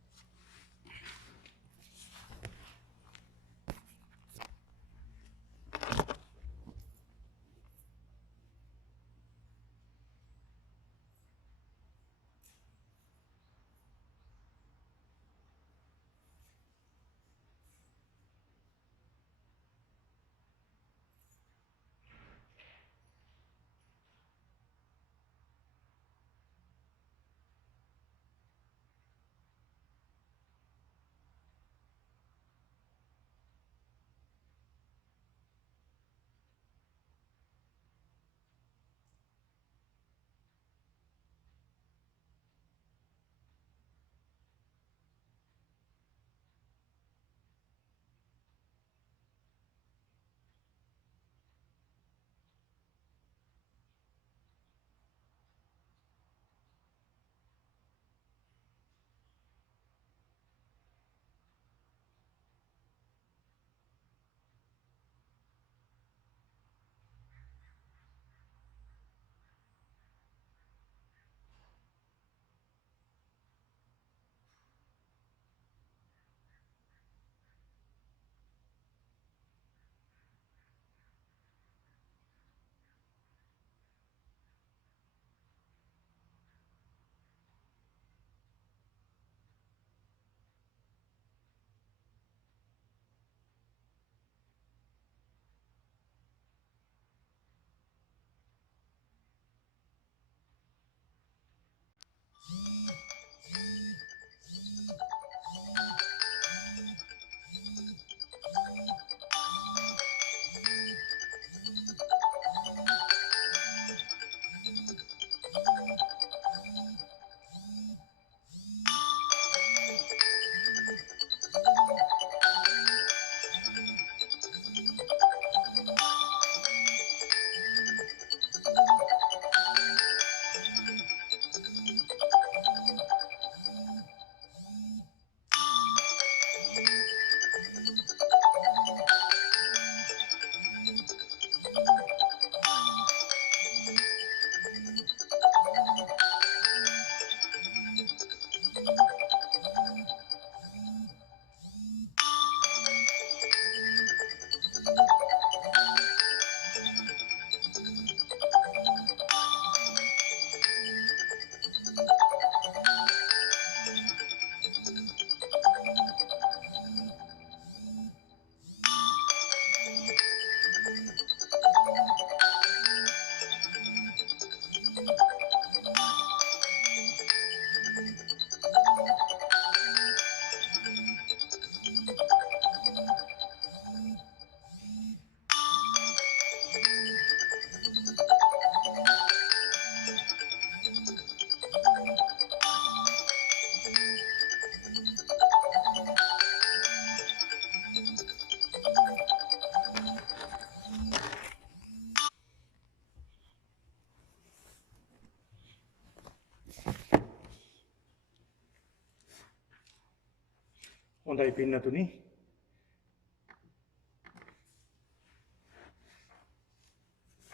හොඳයි පින්නතුනි.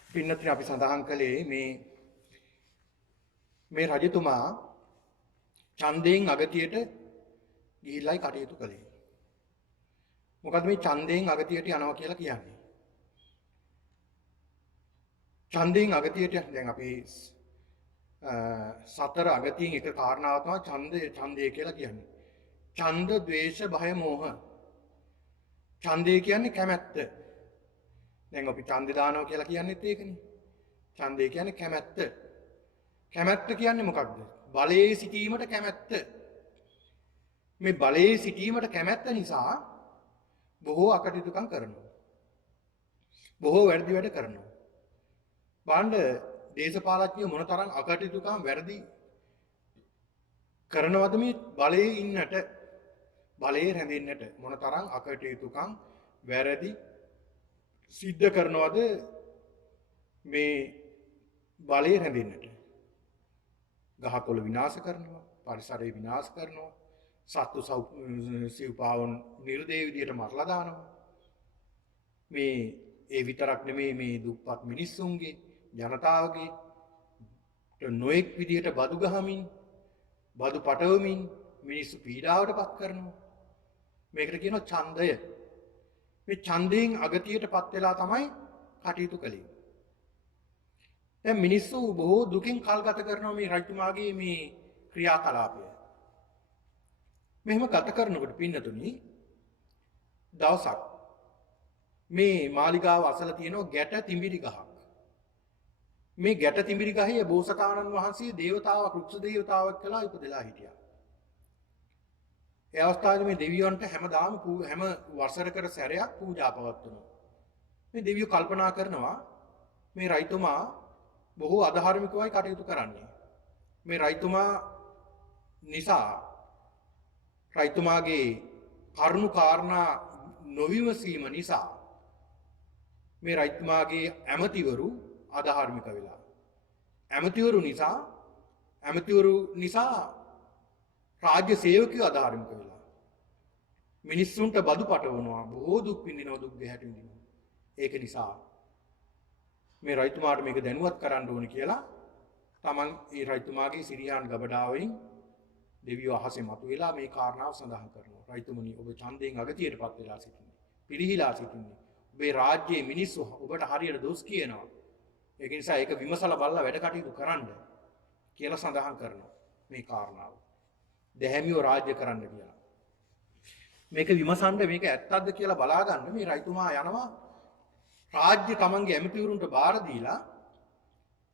පින්නතුනි අපි සඳහන් කළේ මේ රජතුමා ඡන්දයෙන් අගතියට ගිහිල්ලායි කටයුතු කළේ. මොකද මේ ඡන්දයෙන් අගතියට යනවා කියලා කියන්නේ? ඡන්දයෙන් අගතියට දැන් අපි සතර අගතියෙන් එක කාරණාවක් තමයි ඡන්දය කියලා කියන්නේ. ඡන්ද, ද්වේෂ, භය, මෝහ. ඡන්දය කියන්නේ කැමැත්ත. දැන් අපි ඡන්දේ දානවා කියලා කියන්නේත් ඒකනේ. ඡන්දය කියන්නේ කැමැත්ත. කැමැත්ත කියන්නේ මොකක්ද? බලයේ සිටීමට කැමැත්ත. මේ බලයේ සිටීමට කැමැත්ත නිසා බොහෝ අකටයුතුකම් කරනවා. බොහෝ වැරදි වැඩ කරනවා. බලන්න දේශපාලඥයෝ මොනතරම් අකටයුතුකම් වැරදි කරනවද මේ බලයේ ඉන්නට, බලයේ රැඳෙන්නට මොනතරම් අකටයුතුකම් වැරදි සිද්ධ කරනවද මේ බලයේ රැඳෙන්නට? ගහකොළ විනාශ කරනවා, පරිසරය විනාශ කරනවා, සත්තු සිව්පාවන් නිර්දේව විදියට මරලා දානවා. මේ ඒ විතරක් නෙමෙයි මේ දුප්පත් මිනිස්සුන්ගේ, ජනතාවගේ නොඑක් විදියට බදු ගහමින්, බදු පටවමින් මිනිස්සු පීඩාවට පත් කරනවා. මේකට කියනවා ඡන්දය. මේ ඡන්දයෙන් අගතියටපත් වෙලා තමයි කටයුතු කළේ. දැන් මිනිස්සු බොහෝ දුකින් කල් ගත කරනවා මේ රජතුමාගේ මේ ක්‍රියාකලාපය. මෙහෙම ගත කරනකොට පින්නතුනි දවසක් මේ මාලිගාව අසල තියෙන ගැට තිඹිරි ගහක්. මේ ගැට තිඹිරි ගහේ බෝසතාණන් වහන්සේ දේවතාවක්, රුක්ෂ දේවතාවක් කියලා ඉපදලා හිටියා. ඒ අවස්ථාවේ මේ දෙවියන්ට හැමදාම හැම වසරකට සැරයක් පූජා පවත්වනවා. මේ දෙවියෝ කල්පනා කරනවා මේ රජතුමා බොහෝ අධාර්මිකවයි කටයුතු කරන්නේ. මේ රජතුමා නිසා රජතුමාගේ කරුණු කාරණා නොවිමසීම නිසා මේ රජතුමාගේ ඇමතිවරු අධාර්මික වෙලා. ඇමතිවරු නිසා රාජ්‍ය සේවකයෝ අධාර්මික වෙලා. මිනිස්සුන්ට බදු පටවනවා, බොහෝ දුක් විඳිනවා, දුක් ගැහැට විඳිනවා. ඒක නිසා මේ රජතුමාට මේක දැනුවත් කරන්න ඕනේ කියලා තමන් ඒ රජතුමාගේ සිරියාන් ගබඩාවලින් දෙවියෝ අහසේ මතුවලා මේ කාරණාව සඳහන් කරනවා. රජතුමනි, ඔබ ඡන්දයෙන් අගතියටපත් වෙලා සිටින්නේ. පිරිහිලා සිටින්නේ. ඔබේ රාජ්‍යයේ මිනිස්සු ඔබට හරියට දොස් කියනවා. ඒක නිසා ඒක විමසලා බලලා වැඩ කටයුතු කරන්න කියලා සඳහන් කරනවා මේ කාරණාව. දැහැමිව රාජ්‍ය කරන්න කියලා. මේක විමසන්න මේක ඇත්තක්ද කියලා බලා ගන්න මේ රජතුමා යනවා රාජ්‍ය තමන්ගේ ඇමතිවරුන්ට බාර දීලා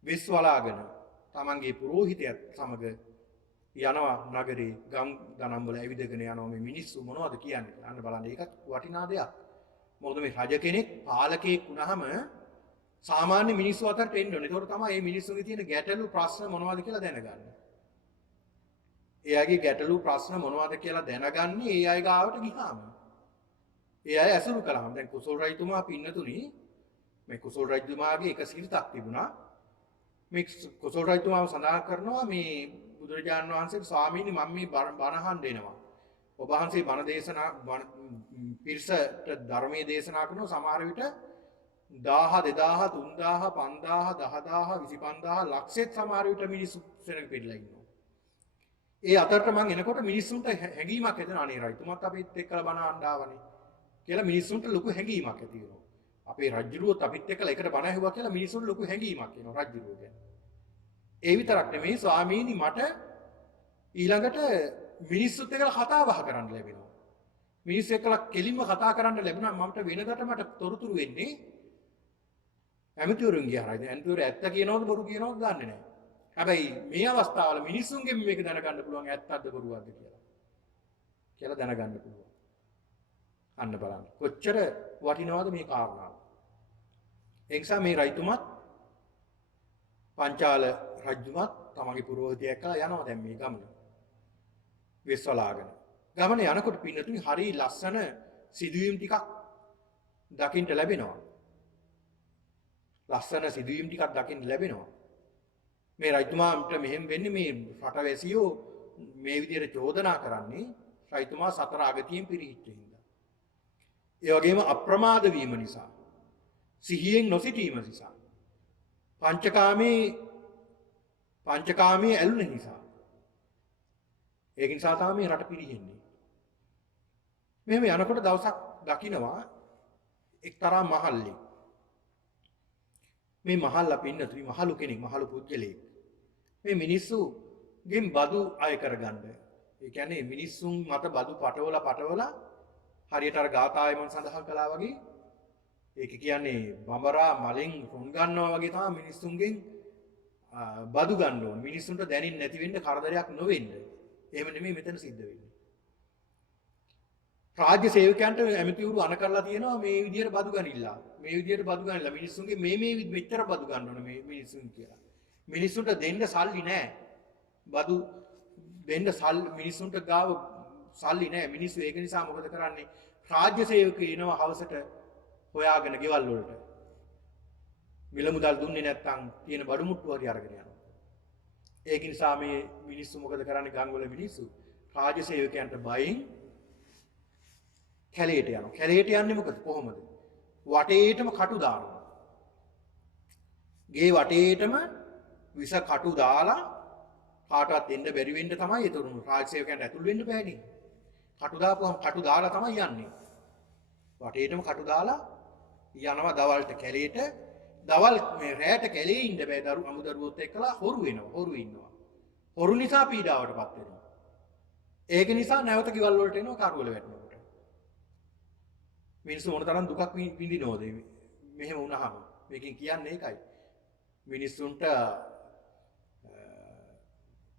වෙස් වලාගෙන තමන්ගේ පුරෝහිතයත් සමග යනවා නගරේ ගම් ගණන් වල ඇවිදගෙන යනවා මේ මිනිස්සු මොනවද කියන්නේ. අන්න බලන්න ඒකත් වටිනා දෙයක්. මොකද මේ රජ කෙනෙක් පාලකයෙක් වුණාම සාමාන්‍ය මිනිස්සු අතරට එන්න ඕනේ. ඒතකොට තමයි මේ මිනිස්සුන්ගේ තියෙන ගැටලු ප්‍රශ්න මොනවද කියලා දැනගන්නේ. එයාගේ ගැටලු ප්‍රශ්න මොනවද කියලා දැනගන්නේ ඒ අය ගාවට ගියාම. ඒ අය ඇසුරු කළාම. දැන් කුසල් රජතුමා පින්නතුනි මේ කුසල් රජතුමාගේ එක සිරිතක් තිබුණා. මේ කුසල් රජතුමාව සඳහන් කරනවා මේ බුදුරජාණන් වහන්සේට ස්වාමීනි මම මේ බණ අහන්න එනවා. ඔබ වහන්සේ බණ දේශනා පිරිසට ධර්මයේ දේශනා කරන සමහර විට 1000 2000 3000 5000 10000 25000 ලක්ෂෙත් සමහර විට මිනිස්සු සෙනඟ පිළිලා ඉන්නවා. ඒ අතරට මම එනකොට මිනිස්සුන්ට හැඟීමක් ඇතිවෙනවා අනේ රජතුමාත් අපිත් එක්කලා බණ අහන්න ආවනේ කියලා මිනිස්සුන්ට ලොකු හැඟීමක් ඇති වෙනවා. අපේ රජුරුවත් අපිත් එක්කලා එකට බණ ඇහුවා කියලා මිනිස්සුන්ට ලොකු හැඟීමක් එනවා රජුරුව ගැන. ඒ විතරක් නෙමෙයි ස්වාමීනි මට ඊළඟට මිනිස්සුත් එක්කලා කතා බහ කරන්න ලැබෙනවා. මිනිස්සු එක්කලා කෙලින්ම කතා කරන්න ලැබුණා. මට වෙනදට මට තොරතුරු වෙන්නේ ඇමතිවරුන්ගේ හරයි. ඇමතිවරු ඇත්ත කියනවද බොරු කියනවද දන්නේ නැහැ. හැබැයි මේ අවස්ථාවල මිනිස්සුන්ගෙන් මේක දැනගන්න පුළුවන් ඇත්තක්ද බොරුවක්ද කියලා දැනගන්න පුළුවන්. අන්න බලන්න. කොච්චර වටිනවද මේ කාරණාව. ඒ නිසා මේ රජතුමත් පංචාල රජුමත් තමගේ පුරෝහිතය එක්කලා යනවා දැන් මේ ගමන. වෙස්වලාගෙන. ගමන යනකොට පින්නතුනි හරි ලස්සන සිදුවීම් ටිකක් දකින්න ලැබෙනවා. ලස්සන සිදුවීම් ටිකක් දකින්න ලැබෙනවා. මේ රජතුමාට මෙහෙම වෙන්නේ මේ රටවැසියෝ මේ විදිහට චෝදනා කරන්නේ රයිතුමා සතර අගතියෙන් පිරිහිච්ච හින්දා. ඒ වගේම අප්‍රමාද වීම නිසා, සිහියෙන් නොසිටීම නිසා, පංචකාමයේ ඇලුන නිසා. ඒක නිසා තමයි මේ රට පිරිහෙන්නේ. මෙහෙම යනකොට දවසක් දකින්නවා එක්තරා මහල්ලෙක්. මේ මහල්ලා පින්නතුනි මහලු කෙනෙක්, මහලු පුද්ගලයෙක්. මේ මිනිස්සුගෙන් බදු අය කරගන්න. ඒ කියන්නේ මිනිස්සුන් මත බදු පටවලා හරියට අර ගාථාවේ මම සඳහන් කළා වගේ ඒක කියන්නේ බඹරා මලෙන් රුන් ගන්නවා වගේ තමයි මිනිස්සුන්ගෙන් බදු ගන්න ඕන. මිනිස්සුන්ට දැනෙන්නේ නැති වෙන්න, කරදරයක් නොවෙන්න. එහෙම නෙමෙයි මෙතන සිද්ධ වෙන්නේ. රාජ්‍ය සේවකයන්ට ඇමතිවරු අණ කරලා තියෙනවා මේ විදියට බදු ගනිලා. මේ විදියට බදු ගනිලා මිනිස්සුන්ගේ මේ මෙච්චර බදු ගන්න ඕන මේ මිනිස්සුන් කියලා. මිනිස්සුන්ට දෙන්න සල්ලි නැහැ. බදු දෙන්න මිනිස්සුන්ට ගාව සල්ලි නැහැ. මිනිස්සු ඒක නිසා මොකද කරන්නේ? රාජ්‍ය සේවකයෝ එනවා හවසට හොයාගෙන ගෙවල් වලට. මිල මුදල් දුන්නේ නැත්නම් තියෙන බඩු මුට්ටු හරි අරගෙන යනවා. ඒක නිසා මේ මිනිස්සු මොකද කරන්නේ? ගම්වල මිනිස්සු රාජ්‍ය සේවකයන්ට බයින් කැලේට යනවා. කැලේට යන්නේ මොකද? කොහොමද? වටේටම කටු දානවා. ගේ වටේටම විස කටු දාලා කාටවත් එන්න බැරි වෙන්න තමයි ඒතරුණු රාජ්‍ය සේවකයන්ට ඇතුල් වෙන්න බෑනේ. කටු දාපුවම කටු දාලා තමයි යන්නේ. වටේටම කටු දාලා යනවා දවල්ට කැලේට. දවල් මේ රැයට කැලේ ඉන්න බෑ. අමුදරුවොත් එක්කලා හොරු වෙනවා. හොරු ඉන්නවා. හොරු නිසා පීඩාවටපත් වෙනවා. ඒක නිසා නැවත ගෙවල් වලට එනවා කරවල වැටෙනකොට. මිනිස්සු මොන තරම් දුකක් විඳිනවද මෙහෙම වුණාම? මේකෙන් කියන්නේ ඒකයි. මිනිස්සුන්ට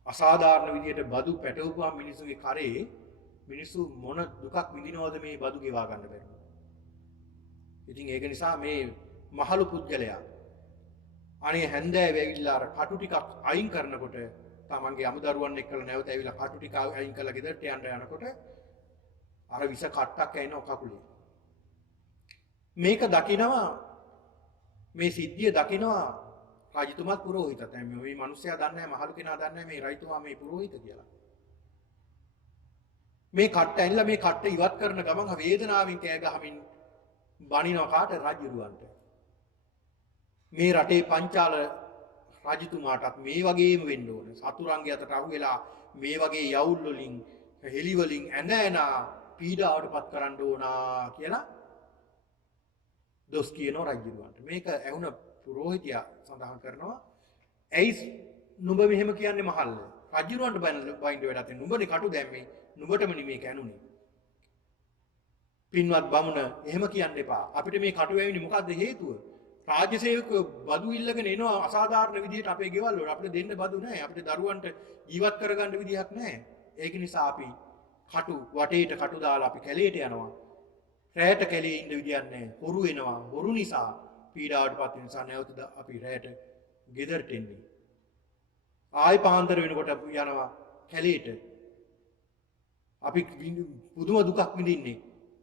අසාධාරණ විදියට බදු පැටවුවා මිනිස්සුගේ කරේ මිනිස්සු මොන දුකක් විඳිනවද මේ බදු ගෙවා ගන්න බැරි. ඉතින් ඒක නිසා මේ මහලු පුද්ගලයා අනේ හැන්දෑවේ ඇවිල්ලා අර කටු ටිකක් අයින් කරනකොට තමන්ගේ අමුදරුවන් එක්කලා නැවත ඇවිල්ලා කටු ටික අයින් කරලා ගෙදරට යනකොට අර විස කට්ටක් ඇිනව කකුලේ. මේක දකිනවා මේ සිද්ධිය දකිනවා රජතුමාත් පුරෝහිතත්. මේ මිනිස්සයා දන්නේ නැහැ, මහලු කෙනා දන්නේ නැහැ මේ රජතුමා මේ පුරෝහිත කියලා. මේ කට්ට ඇනිලා මේ කට්ට ඉවත් කරන ගමන් වේදනාවෙන් කෑ ගහමින් බණිනවා කාට? රජුරවන්ට. මේ රටේ පංචාල රජතුමාටත් මේ වගේම වෙන්න ඕන. සතුරන්ගේ අතට අහු වෙලා මේ වගේ යවුල් වලින් හෙලි වලින් ඇඳ පීඩාවටපත් කරන්න ඕනා කියලා දොස් කියනවා රජුරවන්ට. මේක ඇහුණ පුරෝහිතයා සඳහන් කරනවා ඇයි නුඹ මෙහෙම කියන්නේ මහල්ල? රජුරවන්ට බයින්ඩ වැඩක් නැහැ. නුඹනේ කටු දැම්මේ. නුඹටම නෙමේ කැණුනේ. පින්වත් බමුණ එහෙම කියන්න එපා. අපිට මේ කටු වැවෙන්නේ මොකද්ද හේතුව? රාජ්‍ය සේවකයෝ බදු ඉල්ලගෙන එනවා අසාධාරණ විදිහට අපේ ගෙවල් වල. අපිට දෙන්න බදු නැහැ. අපිට දරුවන්ට ජීවත් කරගන්න විදිහක් නැහැ. ඒක නිසා අපි කටු වටේට කටු දාලා අපි කැලේට යනවා. රැයට කැලේ ඉන්න විදියක් නැහැ. හොරු වෙනවා. හොරු නිසා පීඩාවටපත් වෙන නිසා නැවත අපි රැයට ගෙදරට එන්නේ. ආයි පාන්දර වෙනකොට යනවා කැලේට. අපි පුදුම දුකක් විඳින්නේ.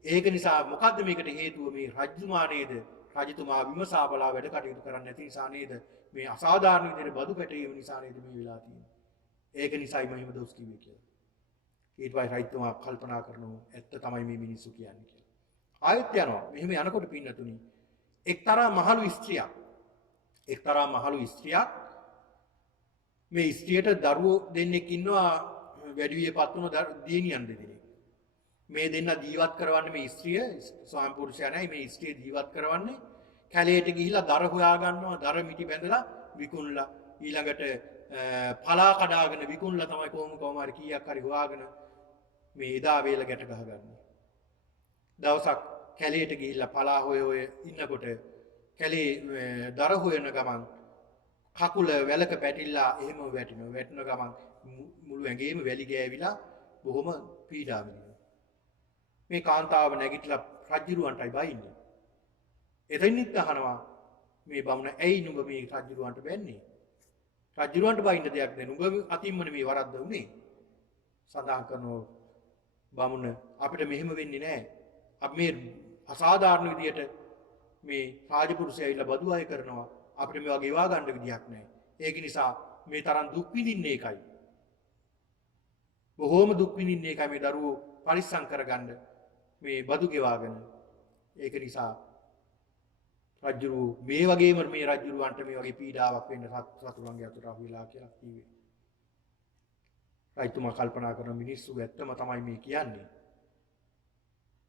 ඒක නිසා මොකද්ද මේකට හේතුව? මේ රජතුමා නේද? රජතුමා විමසා බලා වැඩ කටයුතු කරන්නේ නැති නිසා නේද? මේ අසාධාරණ විදිහට බදු පැටවීම නිසා නේද මේ වෙලා තියෙන්නේ? ඒක නිසායි මම එහෙම දොස් කිව්වේ කියලා. ඊට පස්සේ රජතුමා කල්පනා කරනවා ඇත්ත තමයි මේ මිනිස්සු කියන්නේ කියලා. ආයෙත් යනවා. මෙහෙම යනකොට පින්නතුණි එක්තරා මහලු ස්ත්‍රියක් මේ ස්ත්‍රියට දරුවෝ දෙන්නෙක් ඉන්නවා. වැඩි වියපත් වුණ දියණියන් දෙදෙනෙක්. මේ දෙන්න ජීවත් කරවන්නේ මේ ස්ත්‍රිය ස්වාමි පුරුෂයා නැහැ. මේ ස්ත්‍රිය ජීවත් කරවන්නේ කැලේට ගිහිලා දර හොයා ගන්නවා. දර මිටි බැඳලා විකුණලා ඊළඟට පලා කඩාගෙන විකුණලා තමයි කොහොම හරි කීයක් හරි හොයාගෙන මේ එදා වේල ගැට ගහගන්නේ. දවසක් කැලේට ගිහිල්ලා පලා හොය ඉන්නකොට කැලේ දර හොයන ගමන් කකුල වැලක පැටිලා එහෙම වැටෙන ගමන් මුළු ඇඟේම වැලි ගෑවිලා බොහොම පීඩා විඳිනවා. මේ කාන්තාව නැගිටලා රජුරවන්ටයි බයින්නේ. එතනින්ත් අහනවා මේ බමුණ ඇයි නුඹ මේ රජුරවන්ට බැන්නේ? රජුරවන්ට බයින්න දෙයක් නෑ. නුඹ අතින්ම නෙමේ වරද්ද උනේ. සඳහන් කරනවා බමුණ අපිට මෙහෙම වෙන්නේ නෑ. අපි මේ අසාධාරණ විදියට මේ රාජපුරුෂය ඇවිල්ලා බදු අය කරනවා. අපිට මේවා ගෙවා ගන්න විදියක් නෑ. ඒක නිසා මේ තරම් දුක් විඳින්නේ ඒකයි. බොහෝම දුක් විඳින්නේ ඒකයි මේ දරුවෝ පරිස්සම් කරගන්න මේ බදු ගෙවාගෙන ඒක නිසා රජුරු මේ වගේම මේ රජුරුවන්ට මේ වගේ පීඩාවක් වෙන්න සතුරුන්ගේ අතට අහු වෙලා කියලා කිව්වේ. රජතුමා කල්පනා කරන මිනිස්සු ඇත්තම තමයි මේ කියන්නේ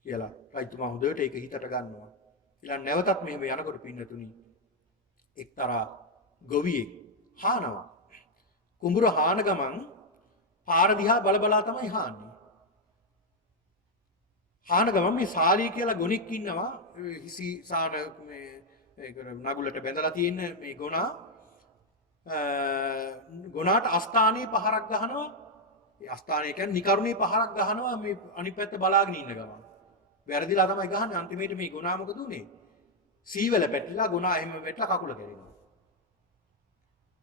කියලා රජතුමා හොඳට ඒක හිතට ගන්නවා. ඊළඟ නැවතත් මෙහෙම යනකොට පින්නතුනි එක්තරා ගොවියෙක් හානවා. කුඹුර හාන ගමන් පාර දිහා බල බලා තමයි හාන්නේ. හාන ගමන් මේ සාලී කියලා ගොනෙක් ඉන්නවා. හිසි සාන මේ ඒක නගුලට බැඳලා තියෙන මේ ගොනාට අස්ථානයේ පහරක් ගහනවා. ඒ අස්ථානය කියන්නේ නිකරුණේ පහරක් ගහනවා මේ අනිත් පැත්ත බලාගෙන ඉන්න ගමන්. වැරදිලා තමයි ගහන්නේ. අන්තිමේට මේ ගොනා මොකද උනේ? සීවල පැටලිලා ගොනා එහෙම වැටලා කකුල කැඩෙනවා.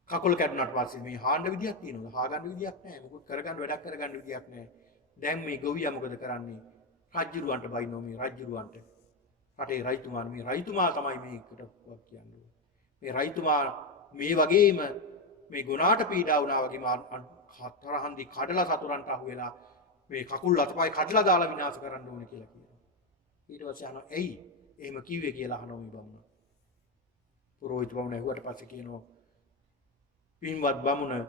කකුල කැඩුණාට පස්සේ මේ හාන්න විදියක් තියෙනවා. හාගන්න විදියක් නැහැ. මොකද කරගන්න වැඩක් කරගන්න විදියක් නැහැ. දැන් මේ ගොවියා මොකද කරන්නේ? රජුරවන්ට බයිනෝ මේ රජුරවන්ට. රටේ රජතුමා මේ රජතුමා තමයි මේකට කියන්නේ. මේ රජතුමා මේ වගේම මේ ගුණාට පීඩා වුණා වගේම හතරහන්දි කඩලා සතුරන්ට අහු වෙලා මේ කකුල් අතපය කඩලා දාලා විනාශ කරන්න ඕනේ කියලා කියනවා. ඊට පස්සේ අහනවා ඇයි එහෙම කිව්වේ කියලා අහනවා මේ බමුණ. පුරෝහිත බමුණ ඇහුවට පස්සේ කියනවා පින්වත් බමුණ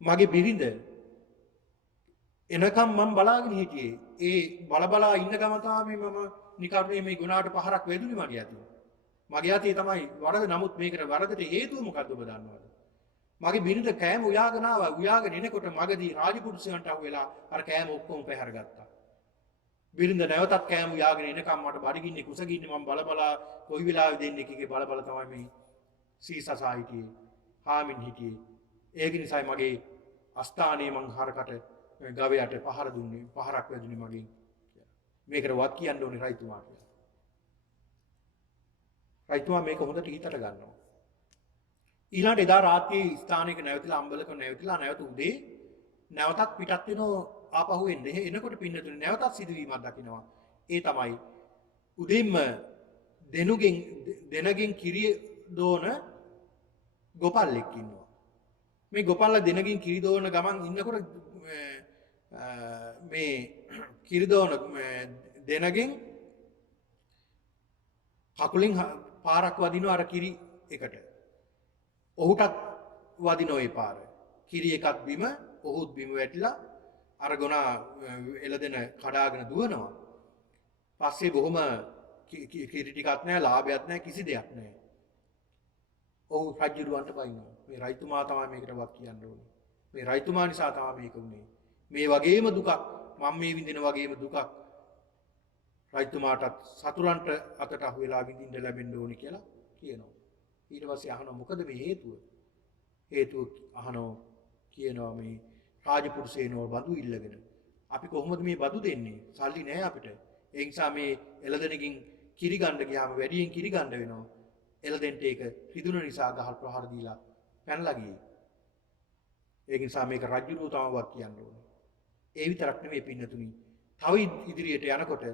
මගේ බිරිඳ එනකම් මම බලාගෙන හිටියේ. ඒ බලා ඉන්න ගම තමයි මම නිකරුණේ මේ ගුණාට පහරක් වැදුනේ මගේ අතේ. මගේ අතේ තමයි වරද. නමුත් මේකට වරදට හේතුව මොකද්ද ඔබ දන්නවද? මගේ බිරිඳ කෑම උයාගෙන ආවා. උයාගෙන එනකොට මගදී රාජපුරුෂයන්ට අහු වෙලා අර කෑම ඔක්කොම පැහැරගත්තා. බිරිඳ නැවතත් කෑම උයාගෙන එනකම් මට බඩගින්නේ කුසගින්නේ මම බලා කොයි වෙලාවෙ දෙන්නේ කීකේ බල තමයි මේ සීසසා හිටියේ. හාමින් හිටියේ. ඒක නිසායි මගේ අස්ථානයේ මං හරකට ගවයාට පහර දුන්නේ. පහරක් වැදුනේ මගෙන්. මේකට වත් කියන්න ඕනේ රජතුමා කියලා. රජතුමා මේක හොඳට හිතට ගන්නවා. ඊළඟ එදා රාත්‍රියේ ස්ථානයක නැවතිලා අම්බලක නැවතිලා නැවත උදේ නැවතත් පිටත් වෙනෝ ආපහු එන්නේ. එනකොට පින්නතුනේ නැවතත් සිදුවීමක් දකිනවා. ඒ තමයි උදේම දෙනගෙන් කිරි දෝන ගොපල්ලෙක් ඉන්නවා. මේ ගොපල්ලා දෙනගෙන් කිරි දෝන ගමන් ඉන්නකොට මේ කිරි දෝන දෙනගෙන් කකුලෙන් පාරක් වදිනවා අර කිරි එකට. ඔහුටත් වදිනවා ඒ පාර. කිරි එකක් බිම, ඔහුත් බිම වැටිලා අර ගොනා එළදෙන කඩාගෙන දුවනවා. පස්සේ බොහොම කිරි ටිකක් නැහැ, ලාභයක් නැහැ, කිසි දෙයක් නැහැ. ඔහු රජුරවන්ට බයිනවා. මේ රජතුමා තමයි මේකට වත් කියන්න ඕනේ. මේ රජතුමා නිසා තමයි මේක උනේ. මේ වගේම දුකක් මම මේ විඳින වගේම දුකක් රජතුමාටත් සතුරන්ට අතට අහු වෙලා විඳින්න ලැබෙන්න ඕනේ කියලා කියනවා. ඊට පස්සේ අහනවා මොකද මේ හේතුව? හේතුව අහනවා කියනවා මේ රාජපුරුෂයනෝ බදු ඉල්ලගෙන. අපි කොහොමද මේ බදු දෙන්නේ? සල්ලි නැහැ අපිට. ඒ නිසා මේ එළදෙනකින් කිරි ගන්න ගියාම වැඩියෙන් කිරි ගන්න වෙනවා. එළදෙන්ට ඒක රිදුන නිසා ගහල් ප්‍රහාර දීලා පැනලා ගියේ. ඒ නිසා මේක රජුරෝ තමවත් කියන්න ඕනේ. ඒ විතරක් නෙමෙයි පින්නතුනි. තව ඉදිරියට යනකොට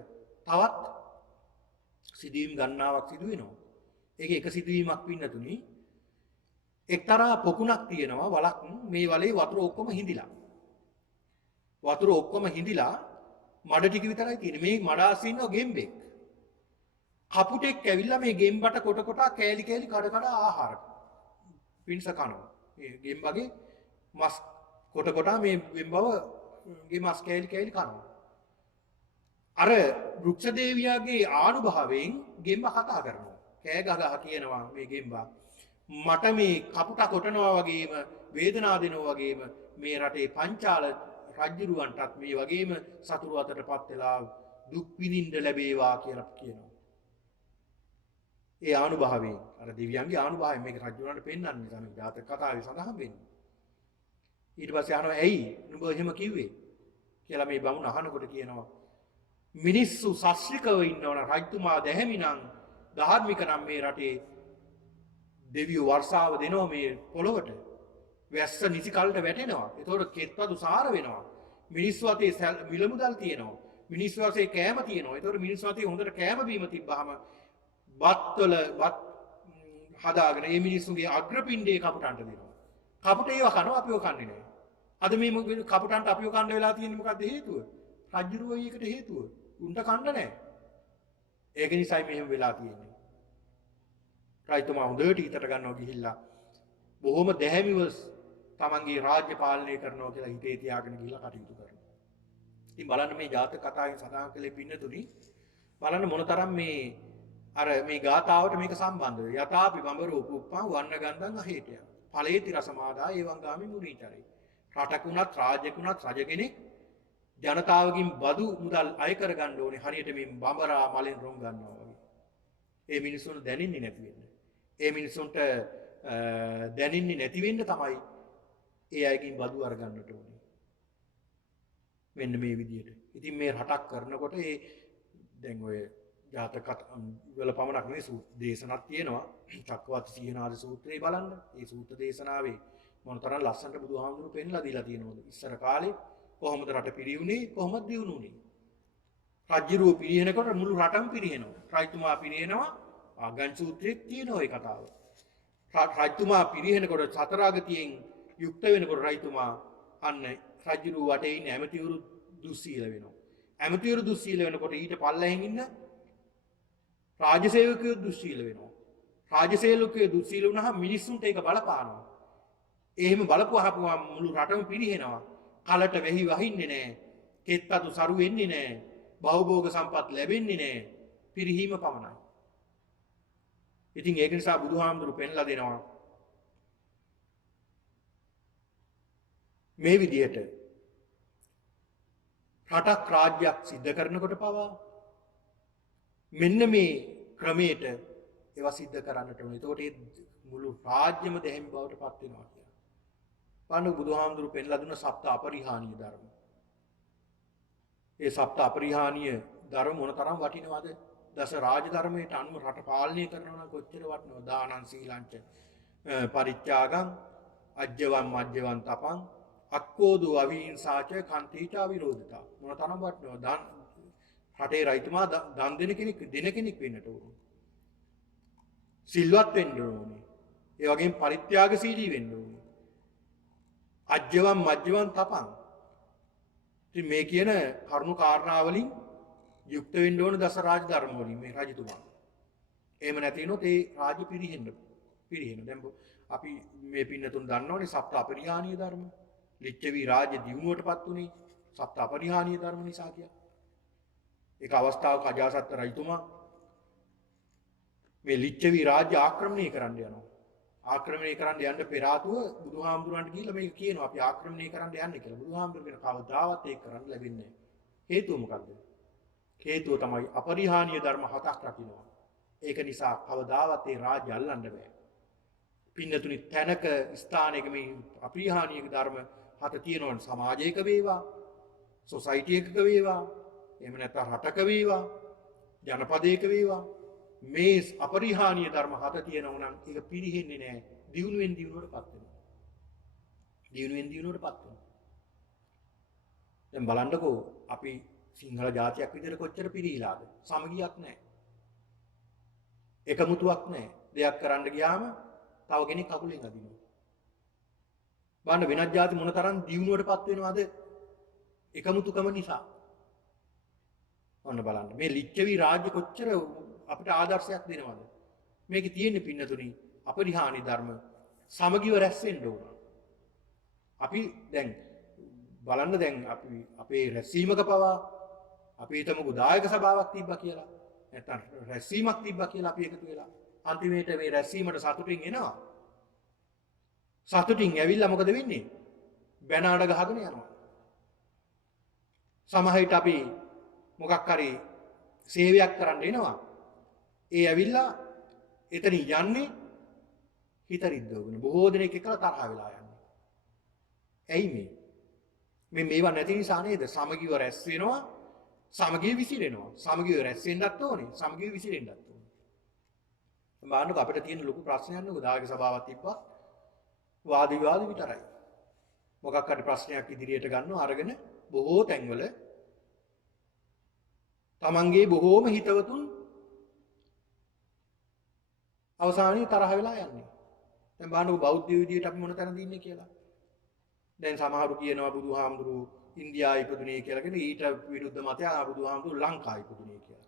තවත් සිදුවීම් ගණනාවක් සිදු වෙනවා. ඒක එක සිදුවීමක් පින්නතුනි. එක්තරා පොකුණක් තියෙනවා වලක් මේ වලේ වතුර ඔක්කොම හිඳිලා. වතුර ඔක්කොම හිඳිලා මඩ ටික විතරයි තියෙන්නේ. මේ මඩ ආසේ ඉන්න ගෙම්බෙක්. කපුටෙක් ඇවිල්ලා මේ ගෙම්බට කොට කෑලි කඩ ආහාර පින්ස කනවා. මේ ගෙම්බගේ මස් කොට මේ ගෙම්බවගේ මස් කෑලි කනවා. අර වෘක්ෂ දේවියාගේ ආනුභාවයෙන් ගෙම්බ කතා කරනවා. කෑ ගහ කියනවා මේ ගෙම්බා මට මේ කපුට කොටනවා වගේම වේදනා දෙනවා වගේම මේ රටේ පංචාල රජුරවන්ටත් මේ වගේම සතුරු අතටපත් වෙලා දුක් විඳින්න ලැබේවා කියලා කියනවා. ඒ ආනුභාවයෙන් අර දෙවියන්ගේ ආනුභාවයෙන් මේක රජුරවන්ට පෙන්වන්නේ තමයි ජාතක කතාවේ සඳහන් වෙන්නේ. ඊට පස්සේ අහනවා ඇයි නුඹ එහෙම කිව්වේ කියලා මේ බමුණ අහනකොට කියනවා මිනිස්සු සස්ත්‍රිකව ඉන්නවන රජතුමා දැහැමිනම් ධාර්මික නම් මේ රටේ දෙවියෝ වර්ෂාව දෙනවා මේ පොළොවට. වැස්ස නිසි කලට වැටෙනවා. ඒතකොට කෙත්වදු සාර වෙනවා. මිනිස්සු අතේ මිල මුදල් තියෙනවා. මිනිස්සු අතේ කෑම තියෙනවා. ඒතකොට මිනිස්සු අතේ හොඳට කෑම බීම තිබ්බහම බත්වල බත් හදාගෙන මේ මිනිස්සුගේ අග්‍රපිණ්ඩේ කපුටන්ට දෙනවා. කපුට ඒව කනවා අපිව කන්නේ නැහැ. අද මේ කපුටන්ට අපිව කන්න වෙලා තියෙන්නේ මොකද්ද හේතුව? රජුරුවයි එකට හේතුව. උන්ට කන්න නැහැ. ඒක නිසායි මෙහෙම වෙලා තියෙන්නේ. රජතුමා හොඳට හිතට ගන්නවා ගිහිල්ලා බොහොම දැහැමිව තමන්ගේ රාජ්‍ය පාලනය කරනවා කියලා හිතේ තියාගෙන ගිහිල්ලා කටයුතු කරනවා. ඉතින් බලන්න මේ ජාතක කතාවෙන් සඳහන් කළේ පින්නතුනි බලන්න මොනතරම් මේ ගාථාවට මේක සම්බන්ධද. යතාපි බඹරෝ කුප්පං වන්න ගන්ධං අහේතය. ඵලේති රසමාදා ඒවං ගාමි මුනීචරේ. රටකුණත් රාජ්‍යකුණත් රජ කෙනෙක් ජනතාවකින් බදු මුදල් අය කරගන්න ඕනේ හරියට මේ බඹරා මලෙන් රොම් ගන්නවා වගේ. ඒ මිනිස්සුන්ට දැනෙන්නේ නැති වෙන්න. ඒ මිනිස්සුන්ට දැනෙන්නේ නැති වෙන්න තමයි ඒ අයකින් බදු අරගන්නට ඕනේ. මෙන්න මේ විදිහට. ඉතින් මේ රටක් කරනකොට ඒ දැන් ඔය ජාතක වල පමණක් නෙවෙයි දේශනක් තියෙනවා. චක්කවර්ත සීහනාද සූත්‍රය බලන්න. ඒ සූත්‍ර දේශනාවේ මොනතරම් ලස්සනට බුදුහාමුදුරු පෙන්ලා දීලා තියෙනවද? ඉස්සර කාලේ කොහොමද රට පිරියුනේ? කොහොමද දියුණුනේ? රජ්ජුරුව පිරිහෙනකොට මුළු රටම පිරිහෙනවා. රජතුමා පිරිහෙනවා. ආගන් සූත්‍රයේ තියෙනවා ඒ කතාව. රජතුමා පිරිහෙනකොට සතරාගතියෙන් යුක්ත වෙනකොට රජතුමා අන්න රජ්ජුරුව වටේ ඉන්න ඇමතිවරු දුස්සීල වෙනවා. ඇමතිවරු දුස්සීල වෙනකොට ඊට පල්ලෙහින් ඉන්න රාජසේවකයෝ දුස්සීල වෙනවා. රාජසේවකයෝ දුස්සීල වුණාම මිනිස්සුන්ට ඒක බලපානවා. එහෙම බලපුවාම මුළු රටම පිරිහෙනවා. කලට වෙහි වහින්නේ නැහැ. කෙත්තතු සරු වෙන්නේ නැහැ. භවභෝග සම්පත් ලැබෙන්නේ නැහැ. පිරිහීම පමණයි. ඉතින් ඒක නිසා බුදුහාමුදුරු පෙන්ලා දෙනවා මේ විදිහට රටක් රාජ්‍යයක් සිද්ධ කරනකොට පවා මෙන්න මේ ක්‍රමයට ඒවා සිද්ධ කරන්නට ඕනේ. එතකොට ඒ මුළු රාජ්‍යම දැහැමි බවට පත් වෙනවා කියලා. බලන්න බුදුහාමුදුරු පෙන්ලා දුන්න සප්ත අපරිහානීය ධර්ම. ඒ සප්ත අපරිහානීය ධර්ම මොනතරම් වටිනවද? දස රාජ ධර්මයට අනුව රට පාලනය කරනවා නම් කොච්චර වටිනවද? දානං සීලංච පරිත්‍යාගං අජ්ජවම් මජ්ජවම් තපං අක්කෝදු අවිහිංසාච කන්තිචා විරෝධතා. මොනතරම් වටිනවද? රටේ රයිතුමා දන් දෙන කෙනෙක් වෙන්නට ඕනේ. සිල්වත් වෙන්න ඕනේ. ඒ වගේම පරිත්‍යාගශීලී වෙන්න ඕනේ. අජ්ජවම් මජ්ජවම් තපං. ඉතින් මේ කියන කරුණු කාරණා වලින් යුක්ත වෙන්න ඕන දස රාජ ධර්ම වලින් මේ රජතුමා. එහෙම නැති වුණොත් ඒ රාජ්‍ය පිරිහෙන්න. දැන් අපි මේ පින්නතුන් දන්නවනේ සප්ත අපරිහානීය ධර්ම. ලිච්ඡවි රාජ්‍ය දියුණුවටපත් උනේ සප්ත අපරිහානීය ධර්ම නිසා කියලා. ඒක අවස්ථාවක අජාසත් රජතුමා මේ ලිච්ඡවි රාජ්‍ය ආක්‍රමණය කරන්න යනවා. ආක්‍රමණය කරන්න යන්න පෙර ආතුව බුදුහාමුදුරන්ට ගිහිල්ලා මේක කියනවා අපි ආක්‍රමණය කරන්න යන්නේ කියලා. බුදුහාමුදුර කියන කවදාවත් ඒක කරන්න ලැබෙන්නේ නැහැ. හේතුව මොකද්ද? හේතුව තමයි අපරිහානීය ධර්ම හතක් රකින්නවා. ඒක නිසා කවදාවත් ඒ රාජ්‍ය අල්ලන්න බෑ. පින්නතුනි තැනක ස්ථානයක මේ අපරිහානීය ධර්ම හත තියෙනවනේ සමාජයක වේවා, සොසයිටි එකක වේවා, එහෙම නැත්නම් රටක වේවා, ජනපදයක වේවා මේ අපරිහානීය ධර්ම හත තියෙනවා නම් ඒක පිරිහෙන්නේ නැහැ. දියුණුවෙන් දියුණුවටපත් වෙනවා. දැන් බලන්නකෝ අපි සිංහල ජාතියක් විදිහට කොච්චර පිරිහිලාද? සමගියක් නැහැ. එකමුතුවක් නැහැ. දෙයක් කරන්න ගියාම තව කෙනෙක් කකුලෙන් අදිනවා. බලන්න වෙනත් ජාති මොනතරම් දියුණුවටපත් වෙනවද? එකමුතුකම නිසා. ඔන්න බලන්න මේ ලිච්ඡවි රාජ්‍ය කොච්චර අපිට ආදර්ශයක් දෙනවද? මේකේ තියෙන්නේ පින්නතුනි අපරිහානීය ධර්ම සමගිව රැස් වෙන්න ඕන. අපි දැන් බලන්න දැන් අපි අපේ රැස්වීමක පවා අපි හිතමුකෝ දායක සභාවක් තිබ්බා කියලා. නැත්නම් රැස්වීමක් තිබ්බා කියලා අපි එකතු වෙලා. අන්තිමේට මේ රැස්වීමට සතුටින් එනවා. සතුටින් ඇවිල්ලා මොකද වෙන්නේ? බැනාඩ ගහගෙන යනවා. සමහරවිට අපි මොකක් හරි සේවයක් කරන්න එනවා. ඒ ඇවිල්ලා එතන යන්නේ හිත රිද්දවගෙන. බොහෝ දෙනෙක් එක්කලා තරහ වෙලා යන්නේ. ඇයි මේ? මේවා නැති නිසා නේද? සමගිව රැස් වෙනවා. සමගිය විසිරෙනවා. සමගිය රැස් වෙන්නත් ඕනේ. සමගිය විසිරෙන්නත් ඕනේ. බලන්නකෝ අපිට තියෙන ලොකු ප්‍රශ්නයක් නේද? දායක සභාවක් තිබ්බා. වාද විවාද විතරයි. මොකක් හරි ප්‍රශ්නයක් ඉදිරියට ගන්නවා අරගෙන බොහෝ තැන්වල තමන්ගේ බොහෝම හිතවතුන් අවසානයේ තරහ වෙලා යන්නේ. දැන් බලන්නකෝ බෞද්ධ විදියට අපි මොන තැනද ඉන්නේ කියලා. දැන් සමහරු කියනවා බුදුහාමුදුරුවෝ ඉන්දියාවේ ඉපදුනේ කියලා කියන ඊට විරුද්ධ මතයක් බුදුහාමුදුරු ලංකාවේ ඉපදුනේ කියලා.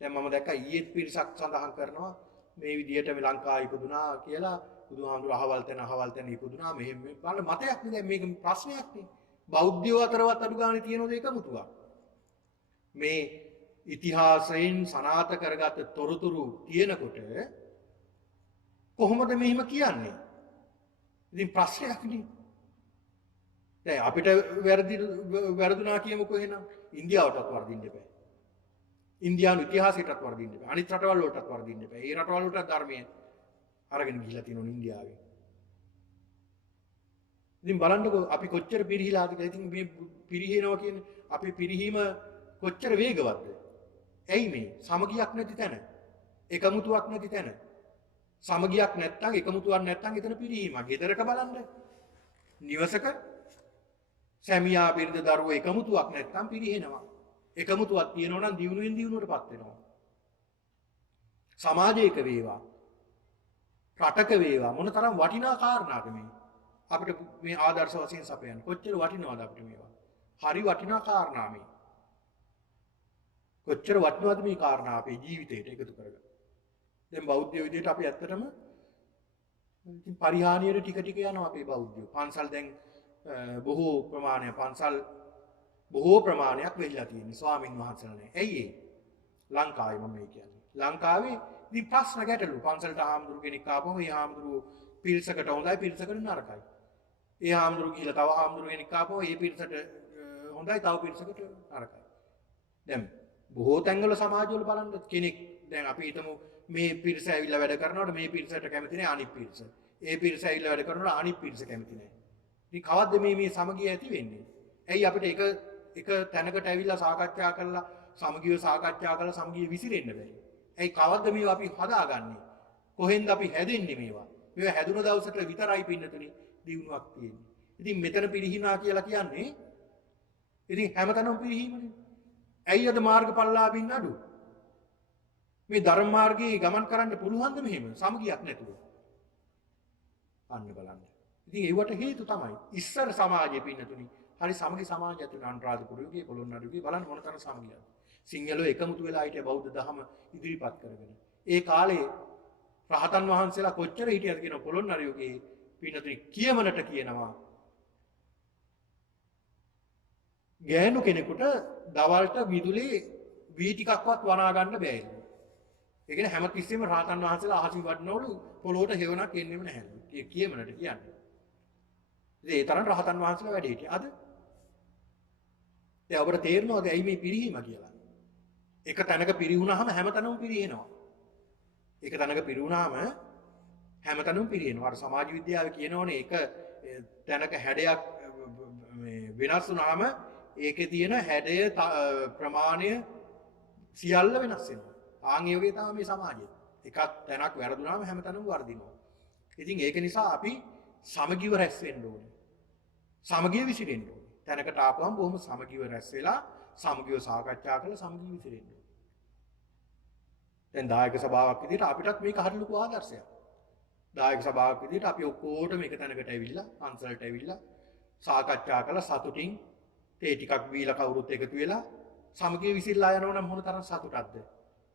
දැන් මම දැක්කා ඊයේ පිරිසක් සඳහන් කරනවා මේ විදිහට මේ ලංකාවේ ඉපදුනා කියලා බුදුහාමුදුරු අහවල් තැන ඉපදුනා මෙහෙම බලන්න මතයක් නේ දැන් මේක ප්‍රශ්නයක් නේ. බෞද්ධයෝ අතරවත් අඩු ගානේ තියෙනවද එකමුතුවක්. මේ ඉතිහාසයෙන් සනාථ කරගත් තොරතුරු තියෙනකොට කොහොමද මෙහෙම කියන්නේ? ඉතින් ප්‍රශ්නයක් නේ. දැන් අපිට වැරදුනා කියමුකෝ එහෙනම් ඉන්දියාවටත් වර්ධින්න එපා. ඉන්දියානු ඉතිහාසයටත් වර්ධින්න එපා. අනිත් රටවල් වලටත් වර්ධින්න එපා. ඒ රටවල් වලට ධර්මයේ අරගෙන ගිහිලා තියෙනවා ඉන්දියාවේ. ඉතින් බලන්නකෝ අපි කොච්චර පිරිහිලාද කියලා. ඉතින් මේ පිරිහිනවා කියන්නේ අපි පිරිහීම කොච්චර වේගවත්ද? ඇයි මේ සමගියක් නැති තැන? එකමුතුවක් නැති තැන. සමගියක් නැත්තම් එකමුතුවක් නැත්තම් එතන පිරිහීමක්. ගෙදරක බලන්න. නිවසක සැමියා බිරිඳ දරුවෝ එකමුතුවක් නැත්තම් පිරිහෙනවා. එකමුතුවක් තියෙනවා නම් දියුණුවෙන් දියුණුවටපත් වෙනවා. සමාජයක වේවා රටක වේවා මොනතරම් වටිනා කාරණාද මේ? අපිට මේ ආදර්ශ වශයෙන් සපයන්නේ කොච්චර වටිනවද අපිට මේවා? හරි වටිනා කාරණා මේ. කොච්චර වටිනවද මේ කාරණා අපේ ජීවිතේට එකතු කරගන්න. දැන් බෞද්ධ විදියට අපි ඇත්තටම ඉතින් පරිහානියට ටික ටික යනවා අපේ බෞද්ධයෝ. පන්සල් දැන් බොහෝ ප්‍රමාණයක් වෙලා තියෙනවා ස්වාමින් වහන්සේලා නැහැ. ඇයි ඒ? ලංකාවේ මම කියන්නේ. ලංකාවේ ඉතින් ප්‍රශ්න ගැටලු පන්සලට ආම්දුරු කෙනෙක් ආපුවම ඒ ආම්දුරු පිරිසකට හොඳයි පිරිසකට නරකයි. ඒ ආම්දුරු ගිහලා තව ආම්දුරු කෙනෙක් ආපුවම ඒ පිරිසට හොඳයි තව පිරිසකට නරකයි. දැන් බොහෝ තැන්වල සමාජවල බලන්න කෙනෙක් දැන් අපි හිතමු මේ පිරිස ඇවිල්ලා වැඩ කරනකොට මේ පිරිසට කැමති නැහැ අනිත් පිරිස. ඒ පිරිස ඇවිල්ලා වැඩ කරනකොට අනිත් පිරිස කැමති නැහැ. ඉතින් කවද්ද මේ සමගිය ඇති වෙන්නේ? ඇයි අපිට එක තැනකට ඇවිල්ලා සාකච්ඡා කරලා සමගිය විසිරෙන්න බැහැ? ඇයි කවද්ද මේවා අපි හදාගන්නේ? කොහෙන්ද අපි හැදෙන්නේ මේවා? මේවා හැදුන දවසට විතරයි පින්නතුනේ දිනුවක් තියෙන්නේ. ඉතින් මෙතන පිරිහිනා කියලා කියන්නේ ඉතින් හැමතැනම පිරිහීමනේ. ඇයි අද මාර්ගඵලලාභින් අඩු? මේ ධර්ම මාර්ගයේ ගමන් කරන්න පුළුවන්ද මෙහෙම සමගියක් නැතුව? අන්න බලන්න. ඉතින් ඒවට හේතු තමයි ඉස්සර සමාජයේ පින්නතුනි හරි සමගි සමාජයක් තුන අනුරාධපුර යුගයේ පොළොන්නරු යුගයේ බලන්න මොනතරම් සමගියක්ද. සිංහලෝ එකමුතු වෙලා හිටිය බෞද්ධ දහම ඉදිරිපත් කරගෙන. ඒ කාලේ රහතන් වහන්සේලා කොච්චර හිටියද කියන පොළොන්නරු යුගයේ පින්නතුනි කියමනට කියනවා ගෑනු කෙනෙකුට දවල්ට විදුලි වී ටිකක්වත් වනා ගන්න බෑ. ඒ කියන්නේ හැමතිස්සෙම රහතන් වහන්සේලා අහසින් වඩනවලු පොළොවට හේවණක් එන්නෙම නැහැ. ඒ කියමනට කියන්නේ. ඉතින් ඒ තරම් රහතන් වහන්සේලා වැඩ හිටියේ. අද දැන් ඔබට තේරෙනවද ඇයි මේ පිරිහීම කියලා? එක තැනක පිරිහුණාම හැමතැනම පිරිහෙනවා. එක තැනක පිරිහුණාම හැමතැනම පිරිහෙනවා. අර සමාජ විද්‍යාවේ කියනෝනේ එක තැනක හැඩයක් මේ වෙනස් වුණාම ඒකේ තියෙන හැඩය ප්‍රමාණය සියල්ල වෙනස් වෙනවා. ආන් ඒ වගේ තමයි මේ සමාජය. එකක් තැනක් වැරදුනාම හැමතැනම වර්ධිනවා. ඉතින් ඒක නිසා අපි සමගිව රැස් වෙන්න ඕනේ. සමගිය විසිරෙන්න ඕනේ. තැනකට ආපුවම බොහොම සමගිව රැස් වෙලා සමගිව සාකච්ඡා කරලා සමගිව විසිරෙන්න ඕනේ. දැන් දායක සභාවක් විදිහට අපිටත් මේක හරි ලොකු ආදර්ශයක්. දායක සභාවක් විදිහට අපි ඔක්කොටම එක තැනකට ඇවිල්ලා පන්සලට ඇවිල්ලා සාකච්ඡා කරලා සතුටින් තේ ටිකක් බීලා කවුරුත් එකතු වෙලා සමගිය විසිරලා යනවා නම් මොන තරම් සතුටක්ද?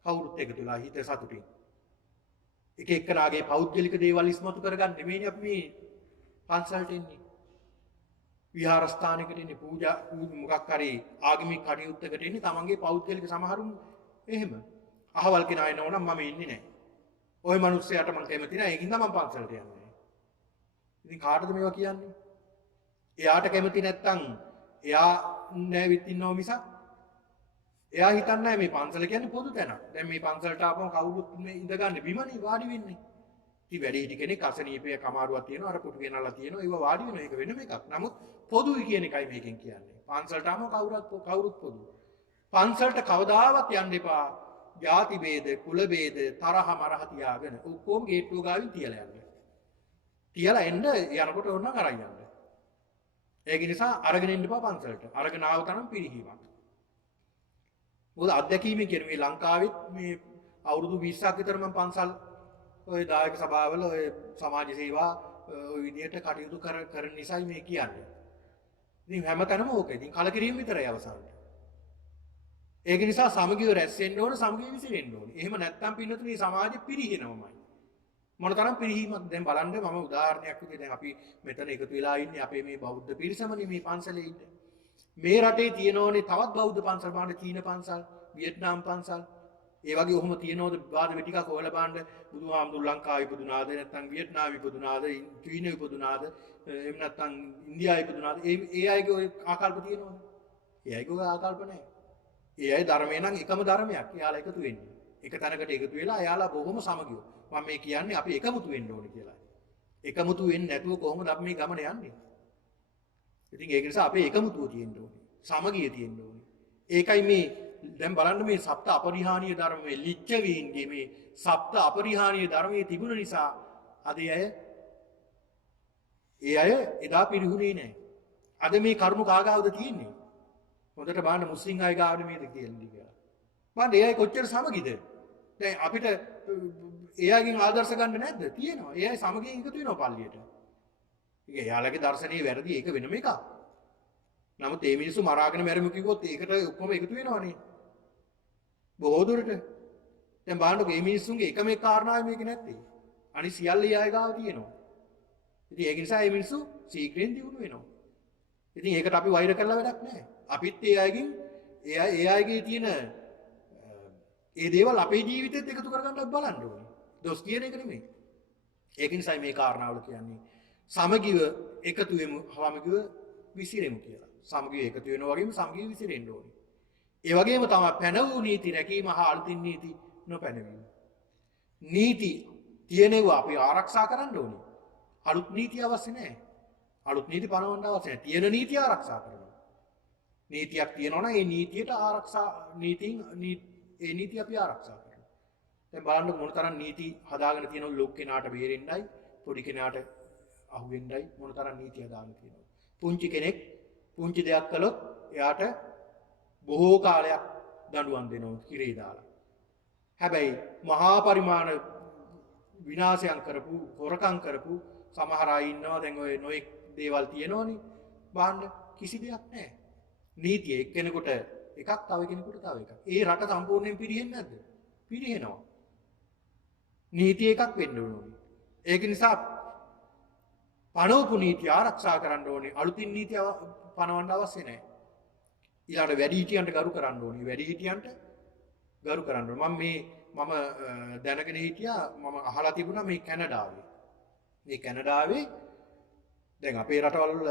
කවුරුත් එකතු වෙලා හිත සතුටින්. එක එක්කනාගේ පෞද්ගලික දේවල් ඉස්මතු කරගන්න නෙමෙයිනේ අපි මේ පන්සලට එන්නේ. විහාරස්ථානයකට එන්නේ පූජා මොකක් හරි ආගමික කටයුත්තකට එන්නේ තමන්ගේ පෞද්ගලික සමහරුන් එහෙම. අහවල් කෙනා එනවා නම් මම ඉන්නේ නැහැ. ওই මිනිස්සයාට මම කැමති නැහැ. ඒකින්ද මම පන්සලට යන්නේ. ඉතින් කාටද මේවා කියන්නේ? එයාට කැමති නැත්තම් එයා නැවිත් ඉන්නව මිසක් එයා හිතන්නේ මේ පන්සල කියන්නේ පොදු තැනක්. දැන් මේ පන්සලට ආපම කවුරුත් මේ ඉඳගන්නේ බිමනේ වාඩි වෙන්නේ. ඉතින් වැඩි හිටි කෙනෙක් අසනීපය කමාරුවක් තියෙනවා අර පුටු ගෙනල්ලා තියෙනවා ඒව වාඩි වෙනවා ඒක වෙනම එකක්. නමුත් පොදුයි කියන එකයි මේකෙන් කියන්නේ. පන්සලට ආවම කවුරුත් පොදු. පන්සලට කවදාවත් යන්න එපා. ಜಾති ભેද, කුල ભેද, තරහ මරහ තියාගෙන ඔක්කොම ගේට්ටුව ගාවින් තියලා යන්න. තියලා එන්න යනකොට ඕන නම් අරන් යන්න. ඒක නිසා අරගෙන ඉන්න එපා පන්සලට. අරගෙන ආව තරම් පිරිහීමක්. මොකද අත්දැකීමෙන් කියන මේ ලංකාවෙත් මේ අවුරුදු 20ක් විතර මම පන්සල් ඔය දායක සභාවල ඔය සමාජ සේවා ඔය විදිහට කටයුතු කරන නිසායි මේ කියන්නේ. ඉතින් හැමතැනම ඕක. ඉතින් කලකිරීම විතරයි අවසානට. ඒක නිසා සමගිය රැස් වෙන්න ඕන, සමගිය විසිරෙන්න ඕන. එහෙම නැත්නම් පින්නතුනේ සමාජෙ පිරිහිනවමයි. මොනතරම් පිරිහීමක් දැන් බලන්න මම උදාහරණයක් විදිහට දැන් අපි මෙතන එකතු වෙලා ඉන්නේ අපේ මේ බෞද්ධ පිරිසමනේ මේ පන්සලේ ඉන්නේ. මේ රටේ තියෙනෝනේ තවත් බෞද්ධ පන්සල් බලන්න චීන පන්සල්, වියට්නාම් පන්සල්. ඒ වගේ ඔහොම තියෙනවද වාද ටිකක් හොයලා බලන්න බුදුහාමුදුරු ලංකාවේ ඉපදුනාද නැත්නම් වියට්නාමයේ ඉපදුනාද චීනෙ ඉපදුනාද එහෙම නැත්නම් ඉන්දියාවේ ඉපදුනාද ඒ අයගේ ඔය ආකල්ප තියෙනවද? ඒ අයගේ ආකල්ප නැහැ. ඒ අය ධර්මය නම් එකම ධර්මයක්. එයාලා එකතු වෙන්නේ. එක තැනකට එකතු වෙලා එයාලා බොහොම සමගියව. මම මේ කියන්නේ අපි එකමුතු වෙන්න ඕනේ කියලා. එකමුතු වෙන්නේ නැතුව කොහොමද අපි මේ ගමන යන්නේ? ඉතින් ඒක නිසා අපේ එකමුතුව තියෙන්න ඕනේ. සමගිය තියෙන්න ඕනේ. ඒකයි මේ දැන් බලන්න මේ සප්ත අපරිහානීය ධර්ම මේ ලිච්ඡවීන්ගේ මේ සප්ත අපරිහානීය ධර්මයේ තිබුණ නිසා අද ඒ අය එදා පිරිහුනේ නැහැ. අද මේ කරුණු කාගාවද තියෙන්නේ? හොඳට බලන්න මුස්ලිම් අය ගාවද මේක කියන්නේ කියලා. බලන්න ඒ අය කොච්චර සමගිද? දැන් අපිට ඒ අයගෙන් ආදර්ශ ගන්න නැද්ද? තියෙනවා. ඒ අය සමගියෙන් එකතු වෙනවා පල්ලියට. ඒක එයාලගේ දර්ශනීය වැරදි ඒක වෙනම එකක්. නමුත් මේ මිනිස්සු මරාගෙන මැරෙමු කිව්වොත් ඒකට ඔක්කොම එකතු වෙනවනේ. බොහෝ දුරට. දැන් බලන්නකෝ මේ මිනිස්සුන්ගේ එකම එක කාරණාව මේක නැත්තේ. අනිත් සියල්ල ඊයය ගාව තියෙනවා. ඉතින් ඒක නිසා මේ මිනිස්සු සීක්‍රෙන් දියුණු වෙනවා. ඉතින් ඒකට අපි වෛර කරලා වැඩක් නැහැ. අපිත් ඒ අයගෙන් ඒ අයගේ තියෙන ඒ දේවල් අපේ ජීවිතෙත් එකතු කරගන්නත් බලන්න ඕනේ. දොස් කියන එක නෙමෙයි. ඒක නිසා මේ කාරණාවල කියන්නේ සමගිව එකතු වෙමු, සමගිව විසිරෙමු කියලා. සමගිව එකතු වෙනවා වගේම සමගිව විසිරෙන්න ඕනේ. ඒ වගේම තමයි පැනවූ නීති රැකීම හා අලුතින් නීති නොපැනවීම. නීති තියෙනවා අපි ආරක්ෂා කරන්න ඕනේ. අලුත් නීති අවශ්‍ය නැහැ. අලුත් නීති පනවන්න අවශ්‍ය නැහැ. තියෙන නීති ආරක්ෂා කරනවා. නීතියක් තියෙනවා නම් ඒ නීතියට ආරක්ෂා ඒ නීති අපි ආරක්ෂා කරනවා. දැන් බලන්න මොනතරම් නීති හදාගෙන තියෙනවද ලොක් කෙනාට බේරෙන්නයි, පොඩි කෙනාට අහු වෙන්නයි මොනතරම් නීති හදාගෙන තියෙනවද. පුංචි කෙනෙක් පුංචි දෙයක් කළොත් එයාට බොහෝ කාලයක් දඬුවම් දෙනවා කිරේ දාලා. හැබැයි මහා පරිමාණ විනාශයන් කරපු, හොරකම් කරපු සමහර අය ඉන්නවා දැන් ඔය නොඑක් දේවල් තියෙනවනේ. බලන්න කිසි දෙයක් නැහැ. නීතිය එක්කෙනෙකුට එකක් තව කෙනෙකුට තව එකක්. ඒ රට සම්පූර්ණයෙන් පිරිහෙන්නේ නැද්ද? පිරිහෙනවා. නීතිය එකක් වෙන්න ඕනේ. ඒක නිසා පනවපු නීතිය ආරක්ෂා කරන්න ඕනේ. අලුතින් නීතිය පනවන්න අවශ්‍ය නැහැ. ඊළඟට වැඩිහිටියන්ට ගරු කරන්න ඕනේ. වැඩිහිටියන්ට ගරු කරන්න ඕනේ. මම දැනගෙන හිටියා මම අහලා තිබුණා මේ කැනඩාවේ. මේ කැනඩාවේ දැන් අපේ රටවල් වල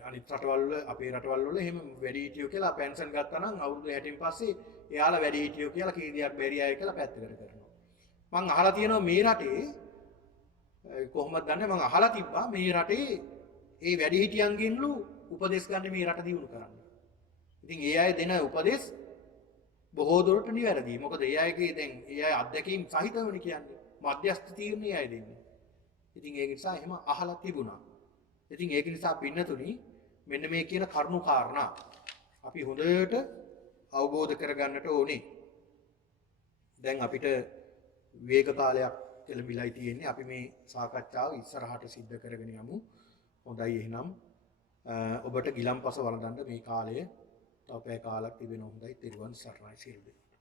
අනිත් රටවල් වල අපේ රටවල් වල එහෙම වැඩිහිටියෝ කියලා පෙන්ෂන් ගත්තා නම් අවුරුදු 60න් පස්සේ එයාලා වැඩිහිටියෝ කියලා කීයක් බැරි අය කියලා පැත්තකට කරනවා. මම අහලා තියෙනවා මේ රටේ කොහොමද දන්නේ මම අහලා තිබ්බා මේ රටේ ඒ වැඩිහිටියන්ගෙන්ලු උපදෙස් ගන්න මේ රට දියුණු කරන්න. ඉතින් ඒ අය දෙන උපදෙස් බොහෝ දුරට නිවැරදි. මොකද ඒ අයගේ දැන් ඒ අය අත්දැකීම් සහිතවනේ කියන්නේ. මධ්‍යස්ථ තීරණේ අය දෙන්නේ. ඉතින් ඒක නිසා එහෙම අහලා තිබුණා. ඉතින් ඒක නිසා පින්නතුනි මෙන්න මේ කියන කරුණු කාරණා අපි හොඳට අවබෝධ කරගන්නට ඕනේ. දැන් අපිට වේග කාලයක් එළඹිලායි තියෙන්නේ. අපි මේ සාකච්ඡාව ඉස්සරහට සිද්ධ කරගෙන යමු. හොඳයි එහෙනම් ඔබට ගිලම්පස වළඳන්න මේ කාලය තව පැය කාලක් තිබෙන හොඳයි. ත්‍රිවන් සරණයි සියලු දෙනා.